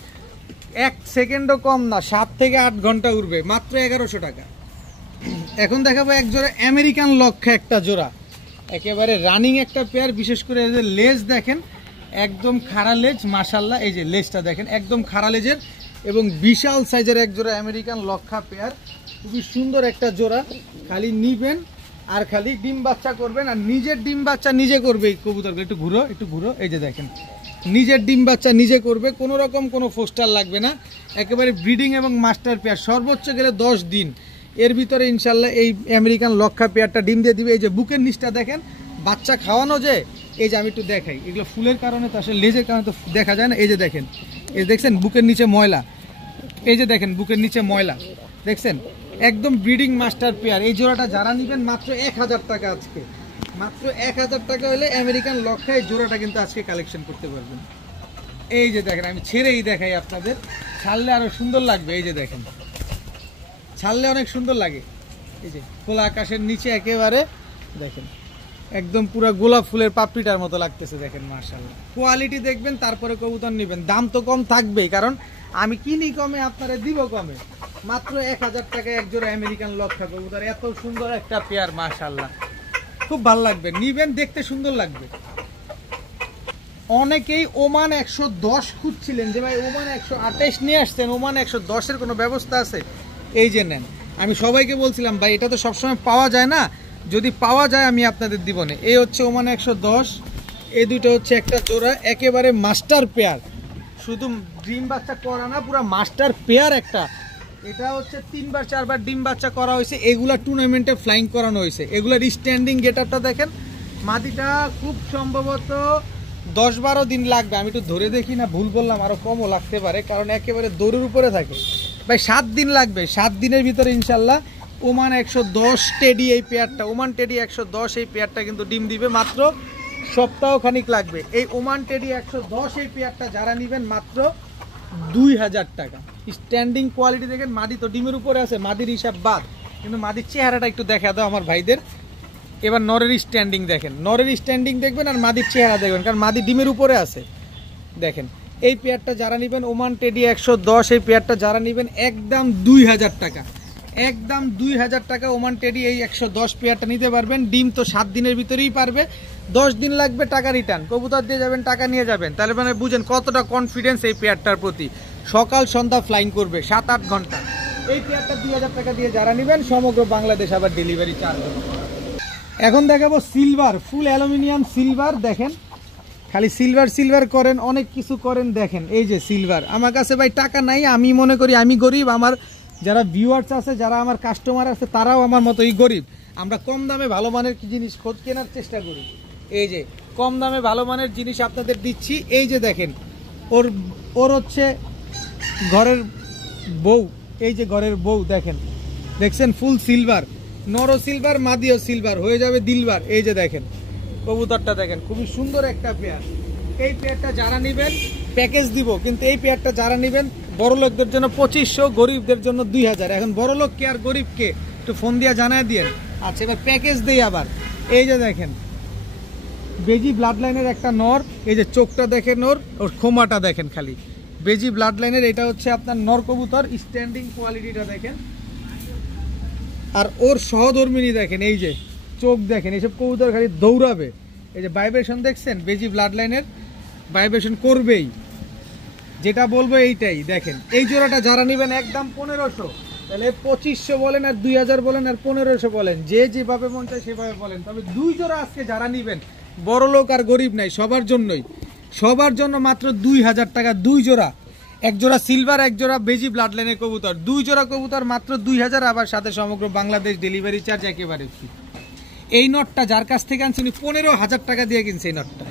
1 সেকেন্ডও কম না, 7 থেকে 8 ঘন্টা উড়বে, মাত্র 1100 টাকা। এখন দেখাবো এক জোড়া আমেরিকান লক্ষা, একটা জোড়া একেবারে রানিং একটা পেয়ার। বিশেষ করে এই যে লেজ দেখেন, একদম খাড়া লেজ, মাশাল্লাহ। এই যে লেজটা দেখেন একদম খাড়া লেজের এবং বিশাল সাইজের এক জোড়া আমেরিকান লক্ষা পেয়ার। খুবই সুন্দর একটা জোড়া। খালি নিবেন আর খালি ডিম বাচ্চা করবেন, আর নিজের ডিম বাচ্চা নিজে করবে। এই কবুতরগুলো একটু ঘুরো। এই যে দেখেন নিজের ডিম বাচ্চা নিজে করবে, কোনো রকম কোনো ফোস্টার লাগবে না। একেবারে ব্রিডিং এবং মাস্টার পেয়ার, সর্বোচ্চ গেলে 10 দিন এর ভিতরে ইনশাল্লাহ এই আমেরিকান লক্ষা পেয়ারটা ডিম দিয়ে দিবে। এই যে বুকের নিচটা দেখেন, বাচ্চা খাওয়ানো যে, এই যে আমি একটু দেখাই, এগুলো ফুলের কারণে তো আসলে লেজের কারণে তো দেখা যায় না। এই যে দেখেন, এই দেখছেন বুকের নিচে ময়লা, এই যে দেখেন বুকের নিচে ময়লা দেখছেন, একদম ব্রিডিং মাস্টার পেয়ার। এই জোড়াটা যারা নেবেন মাত্র 1000 টাকা, আজকে মাত্র 1000 টাকা হলে আমেরিকান লক্ষা এই জোড়াটা কিন্তু আজকে কালেকশন করতে পারবেন। এই যে দেখেন আমি ছেড়েই দেখাই আপনাদের, ছাড়লে আরো সুন্দর লাগবে। এই যে দেখেন ছাড়লে অনেক সুন্দর লাগে। এই যে খোলা আকাশের নিচে একেবারে দেখেন একদম পুরো গোলাপ ফুলের পাপড়িটার মতো লাগতেছে, দেখেন মাশাআল্লাহ। কোয়ালিটি দেখবেন তারপরে কবুতর নেবেন, দাম তো কম থাকবেই, কারণ আমি কিনি কমে আপনারা দিব কমে। মাত্র 1000 টাকায় এক জোড়া আমেরিকান লক্ষা কবুতর, এত সুন্দর একটা পেয়ার মাশাআল্লাহ, খুব ভালো লাগবে, নিবেন, দেখতে সুন্দর লাগবে। অনেকেই ওমান 110 খুঁজছিলেন যে ভাই ওমান 128 নিয়ে আসছেন, ওমান 110-এর কোনো ব্যবস্থা আছে? এই যে নেন। আমি সবাইকে বলছিলাম ভাই এটা তো সবসময় পাওয়া যায় না, যদি পাওয়া যায় আমি আপনাদের দিব না। এই হচ্ছে ওমান 110, এই দুটো হচ্ছে একটা জোড়া একেবারে মাস্টার পেয়ার, শুধু ডিম বাচ্চা করা না, পুরো মাস্টার পেয়ার একটা। এটা হচ্ছে 3বার 4বার ডিম বাচ্চা করা হয়েছে, এগুলা টুর্নামেন্টে ফ্লাইং করানো হয়েছে। এগুলার স্ট্যান্ডিং গেটআপটা দেখেন। মাদিটা খুব সম্ভবত 10-12 দিন লাগবে, আমি একটু ধরে দেখি না, ভুল বললাম, আরো কমও লাগতে পারে, কারণ একেবারে দৌড়ের উপরে থাকে। ভাই 7 দিন লাগবে, 7 দিনের ভিতরে ইনশাল্লাহ ওমান 110 টেডি এই পেয়ারটা, ওমান টেডি 110 এই পেয়ারটা কিন্তু ডিম দিবে। মাত্র সপ্তাহ খানিক লাগবে। এই ওমান টেডি 110 এই পেয়ারটা যারা নেবেন মাত্র 2000 টাকা। স্ট্যান্ডিং কোয়ালিটি দেখেন, মাদি তো ডিমের উপরে আছে, মাদির হিসাব বাদ, কিন্তু মাদির চেহারাটা একটু দেখা দাও আমার ভাইদের। এবার নরের স্ট্যান্ডিং দেখেন, নরের স্ট্যান্ডিং দেখবেন আর মাদির চেহারা দেখবেন, কারণ মাদি ডিমের উপরে আছে। দেখেন এই পেয়ারটা যারা নেবেন ওমান টেডি 110 এই পেয়ারটা যারা নেবেন একদম 2000 টাকা, একদম 2000 টাকা ওমান টেডি এই 110 পেয়ারটা নিতে পারবেন। ডিম তো 7 দিনের ভিতরেই পারবে, 10 দিন লাগবে টাকা রিটার্ন। কবুতর দিয়ে যাবেন, টাকা নিয়ে যাবেন, তাহলে মানে বুঝেন কতটা কনফিডেন্স এই পেয়ারটার প্রতি। সকাল সন্ধ্যা ফ্লাইং করবে 7-8 ঘন্টা। এই পেয়ারটা 2000 টাকা দিয়ে যারা নেবেন সমগ্র বাংলাদেশ আবার ডেলিভারি চার্জ। এখন দেখাবো সিলভার, ফুল অ্যালুমিনিয়াম সিলভার। দেখেন খালি সিলভার করেন, অনেক কিছু করেন, দেখেন এই যে সিলভার। আমার কাছে ভাই টাকা নাই, আমি মনে করি আমি গরিব, আমার যারা ভিউয়ার্স আছে, যারা আমার কাস্টমার আছে, তারাও আমার মতোই গরিব। আমরা কম দামে ভালো মানের জিনিস খোঁজ কেনার চেষ্টা করি। এই যে কম দামে ভালো মানের জিনিস আপনাদের দিচ্ছি। এই যে দেখেন ওর হচ্ছে ঘরের বউ, এই যে ঘরের বউ দেখেন, দেখছেন ফুল সিলভার, নরও সিলভার, মাদিও সিলভার, হয়ে যাবে দিলবার। এই যে দেখেন কবুতরটা দেখেন, খুবই সুন্দর একটা পেয়ার। এই পেয়ারটা যারা নেবেন প্যাকেজ দিব, কিন্তু এই পেয়ারটা যারা নেবেন বড় লোকদের জন্য 2500, গরিবদের জন্য 2000। এখন বড় লোক কে আর গরিব কে একটু ফোন দিয়ে জানায় দিয়েন। আচ্ছা এবার প্যাকেজ দেই আবার। এই যে দেখেন বেজি ব্লাড লাইনের একটা নর, এই যে চোখটা দেখেন, ওর খোমাটা দেখেন, খালি বেজি ব্লাড লাইনের, এটা হচ্ছে আপনার নর কবুতর। স্ট্যান্ডিং কোয়ালিটিটা দেখেন, আর ওর সহধর্মিনী দেখেন, এই যে চোখ দেখেন, এইসব কবুতর খালি দৌড়াবে। এই যে ভাইব্রেশন দেখছেন, বেজি ব্লাড লাইনের ভাইব্রেশন করবেই, যেটা বলবো এইটাই। দেখেন এই জোড়াটা যারা নেবেন একদম 1500, তাহলে 2500 বলেন আর 2000 বলেন আর 1500 বলেন, যে যেভাবে মন চায় সেভাবে বলেন। তবে 2 জোড়া আজকে যারা নেবেন, বড় লোক আর গরিব নাই, সবার জন্যই, সবার জন্য মাত্র 2000 টাকা 2 জোড়া। এক জোড়া সিলভার, এক জোড়া বেজি ব্লাড লাইনের কবুতর, 2 জোড়া কবুতর মাত্র 2000, আবার সাথে সমগ্র বাংলাদেশ ডেলিভারি চার্জ একেবারে ফ্রি। এই নটটা যার কাছ থেকে আনছেন 15000 টাকা দিয়ে কিনছে। এই নটটা,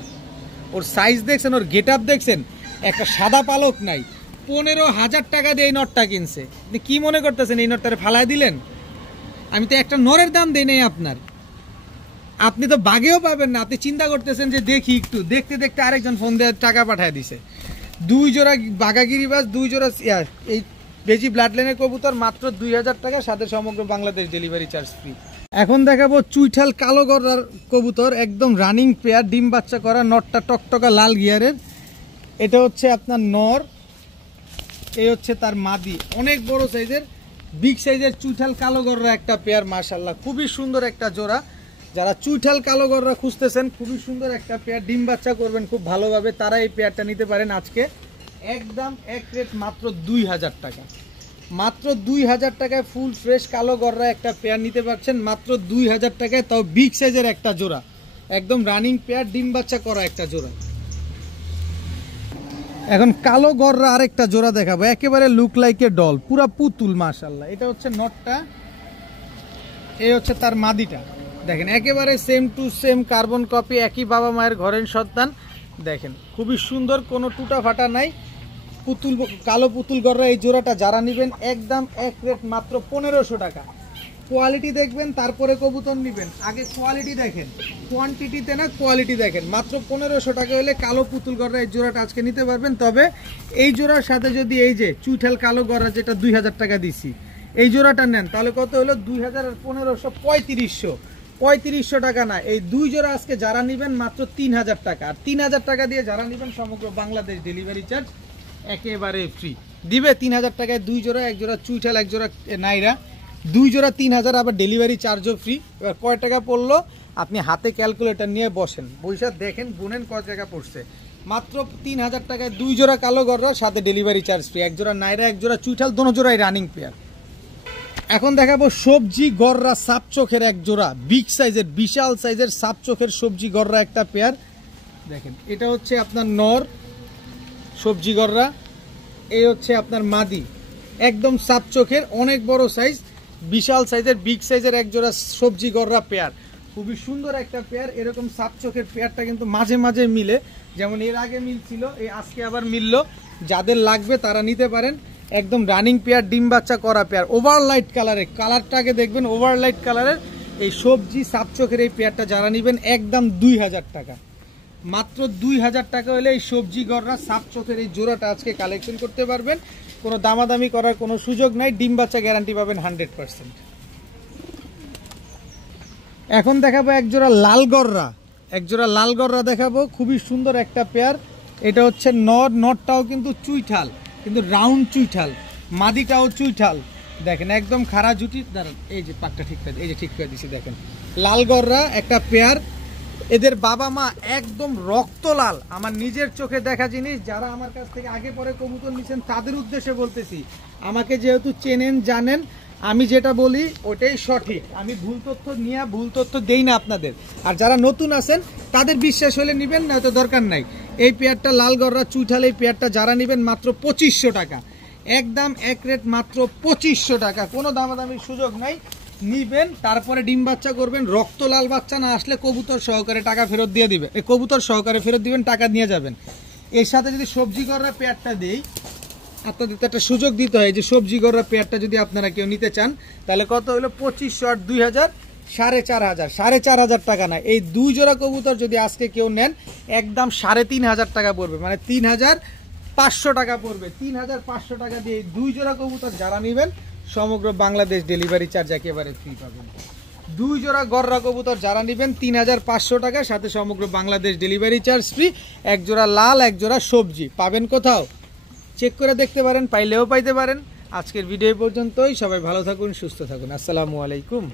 ওর সাইজ দেখছেন, ওর গেট আপ দেখছেন, একটা সাদা পালক নাই, 15,000 টাকা দিয়ে এই নটটা কিনছে। আপনি কি মনে করতেছেন এই নটটারে ফালায় দিলেন? আমি তো একটা নরের দাম দেই নাই আপনার, আপনি তো বাগেও পাবেন না। আপনি চিন্তা করতেছেন যে দেখি একটু, দেখতে দেখতে আরেকজন ফোন দিয়ে টাকা পাঠায় দিছে। 2 জোড়া বাঘাগিরিবাজ, 2 জোড়া এই বেজি ব্লাড লাইনের কবুতর, মাত্র 2,000 টাকা, সাথে সমগ্র বাংলাদেশ ডেলিভারি চার্জ ফ্রি। এখন দেখাবো চুইঠাল কালো গড়ার কবুতর, একদম রানিং পেয়ার, ডিম বাচ্চা করা, নটটা টকটকা লাল গিয়ারের। এটা হচ্ছে আপনার নর, এই হচ্ছে তার মাদি, অনেক বড় সাইজের, বিগ সাইজের চুইঠাল কালো গড়রা একটা পেয়ার। মাশাআল্লাহ খুবই সুন্দর একটা জোড়া। যারা চুইঠাল কালো গড়রা খুঁজতেছেন, খুবই সুন্দর একটা পেয়ার, ডিম বাচ্চা করবেন খুব ভালোভাবে, তারা এই পেয়ারটা নিতে পারেন। আজকে একদম এক রেট মাত্র 2,000 টাকা, মাত্র 2,000 টাকায় ফুল ফ্রেশ কালো গড়রা একটা পেয়ার নিতে পারছেন মাত্র 2,000 টাকায়, তাও বিগ সাইজের একটা জোড়া, একদম রানিং পেয়ার, ডিম বাচ্চা করা একটা জোড়া। এখন কালো গড়রা আরেকটা জোড়া দেখাবো, একেবারে লুক লাইক এ ডল, পুরা পুতুল। মাশাআল্লাহ এটা হচ্ছে নটটা, এই হচ্ছে তার মাদিটা। দেখেন একেবারে same to same carbon copy, একই বাবা মায়ের ঘরের সন্তান। দেখেন খুবই সুন্দর, কোনো টুটা ফাটা নাই, পুতুল কালো পুতুল গড়রা এই জোড়াটা যারা নেবেন একদম এক রেট মাত্র 1500 টাকা। কোয়ালিটি দেখবেন তারপরে কবুতর নেবেন, আগে কোয়ালিটি দেখেন, কোয়ান্টিটিতে না কোয়ালিটি দেখেন। মাত্র 1500 টাকা হলে কালো পুতুল গড়রা এই জোড়াটা আজকে নিতে পারবেন। তবে এই জোড়ার সাথে যদি এই যে চুইঠাল কালো গড়রা যেটা 2,000 টাকা দিছি, এই জোড়াটা নেন তাহলে কত হলো? 2,000 আর 1500 3500 টাকা না, এই 2 জোড়া আজকে যারা নেবেন মাত্র 3,000 টাকা। আর 3,000 টাকা দিয়ে যারা নেবেন সমগ্র বাংলাদেশ ডেলিভারি চার্জ একেবারে ফ্রি দিবে। 3,000 টাকায় 2 জোড়া, এক জোড়া চুইঠাল, এক জোড়া নাইরা, 2 জোড়া 3,000, আবার ডেলিভারি চার্জও ফ্রি। এবার কয় টাকা পড়লো আপনি হাতে ক্যালকুলেটর নিয়ে বসেন, বৈশা দেখেন, গুনেন কয় টাকা পড়ছে। মাত্র 3,000 টাকায় 2 জোড়া কালো গড়রা, সাথে ডেলিভারি চার্জ ফ্রি, এক জোড়া নাইরা, এক জোড়া চুইঠাল, দোনো জোড়াই রানিং পেয়ার। এখন দেখাবো সবজি গড়রা সাপ চোখের এক জোড়া, বিগ সাইজের, বিশাল সাইজের সাপ চোখের সবজি গড়রা একটা পেয়ার। দেখেন এটা হচ্ছে আপনার নর সবজি গড়রা, এই হচ্ছে আপনার মাদি, একদম সাপ চোখের, অনেক বড় সাইজ, বিশাল সাইজের, বিগ সাইজের এক জোড়া সবজি গড়রা পেয়ার। খুবই সুন্দর একটা পেয়ার। এরকম সাপ চোখের পেয়ারটা কিন্তু মাঝে মাঝে মিলে, যেমন এর আগে মিলছিল, এই আজকে আবার মিললো। যাদের লাগবে তারা নিতে পারেন, একদম রানিং পেয়ার, ডিম বাচ্চা করা পেয়ার, ওভারলাইট কালারের, কালারটাকে দেখবেন ওভারলাইট কালারের, এই সবজি সাপ চোখের এই পেয়ারটা যারা নেবেন একদম 2,000 টাকা, মাত্র 2,000 টাকা হলে এই সবজি গড়রা সাপ চোখের এই জোড়াটা আজকে কালেকশন করতে পারবেন। কোনো দামাদামি করার কোনো সুযোগ নাই, ডিম বাচ্চা গ্যারান্টি পাবেন 100%। এখন দেখাবো এক জোড়া লাল গড়রা, এক জোড়া লাল গড়রা দেখাবো, খুবই সুন্দর একটা পেয়ার। এটা হচ্ছে নটটাও কিন্তু চুইঠাল, কিন্তু রাউন্ড চুইঠাল, মাদিটাও চুইঠাল। দেখেন একদম খাড়া জুটি, দাঁড়ান এই যে পাকটা ঠিক করে, এই যে ঠিক করে দিছি। দেখেন লাল গড়রা একটা পেয়ার, এদের বাবা মা একদম রক্ত লাল, আমার নিজের চোখে দেখা জিনিস। যারা আমার কাছ থেকে আগে পরে কবুতর নিছেন তাদের উদ্দেশ্যে বলতেছি, আমাকে যেহেতু চেনেন জানেন, আমি যেটা বলি ওটাই সঠিক, আমি ভুল তথ্য নিয়ে ভুল তথ্য দেই না আপনাদের। আর যারা নতুন আছেন তাদের বিশ্বাস হলে নেবেন, না তো দরকার নাই। এই পেয়ারটা লাল গড়রা চুইঠাল, এই পেয়ারটা যারা নেবেন মাত্র 2500 টাকা, একদম এক রেট মাত্র 2500 টাকা, কোনো দামাদামির সুযোগ নাই। নিবেন তারপরে ডিম বাচ্চা করবেন, রক্ত লাল বাচ্চা না আসলে কবুতর সহকারে টাকা ফেরত দিয়ে দিবে, এই কবুতর সহকারে ফেরত দিবেন, টাকা নিয়ে যাবেন। এর সাথে যদি সবজি গড়রা পেয়ারটা দেই, আপনাদের তো একটা সুযোগ দিতে হয় যে সবজি গড়রা পেয়ারটা যদি আপনারা কেউ নিতে চান তাহলে কত হলো? 2500 আর 2,000, 4,500, 4,500 টাকা না। এই 2 জোড়া কবুতর যদি আজকে কেউ নেন একদম 3,500 টাকা পড়বে, মানে 3,500 টাকা পড়বে। 3,500 টাকা দিয়ে এই 2 জোড়া কবুতর যারা নেবেন সমগ্র বাংলাদেশ ডেলিভারি চার্জ একেবারে ফ্রি পাবেন। 2 জোড়া গড়রা কবুতর যারা নেবেন 3,500 টাকা, সাথে সমগ্র বাংলাদেশ ডেলিভারি চার্জ ফ্রি। এক জোড়া লাল, এক জোড়া সবজি পাবেন কোথাও? চেক করে দেখতে পারেন, পাইলেও পাইতে পারেন। আজকের ভিডিও পর্যন্তই, সবাই ভালো থাকুন, সুস্থ থাকুন, আসসালামু আলাইকুম।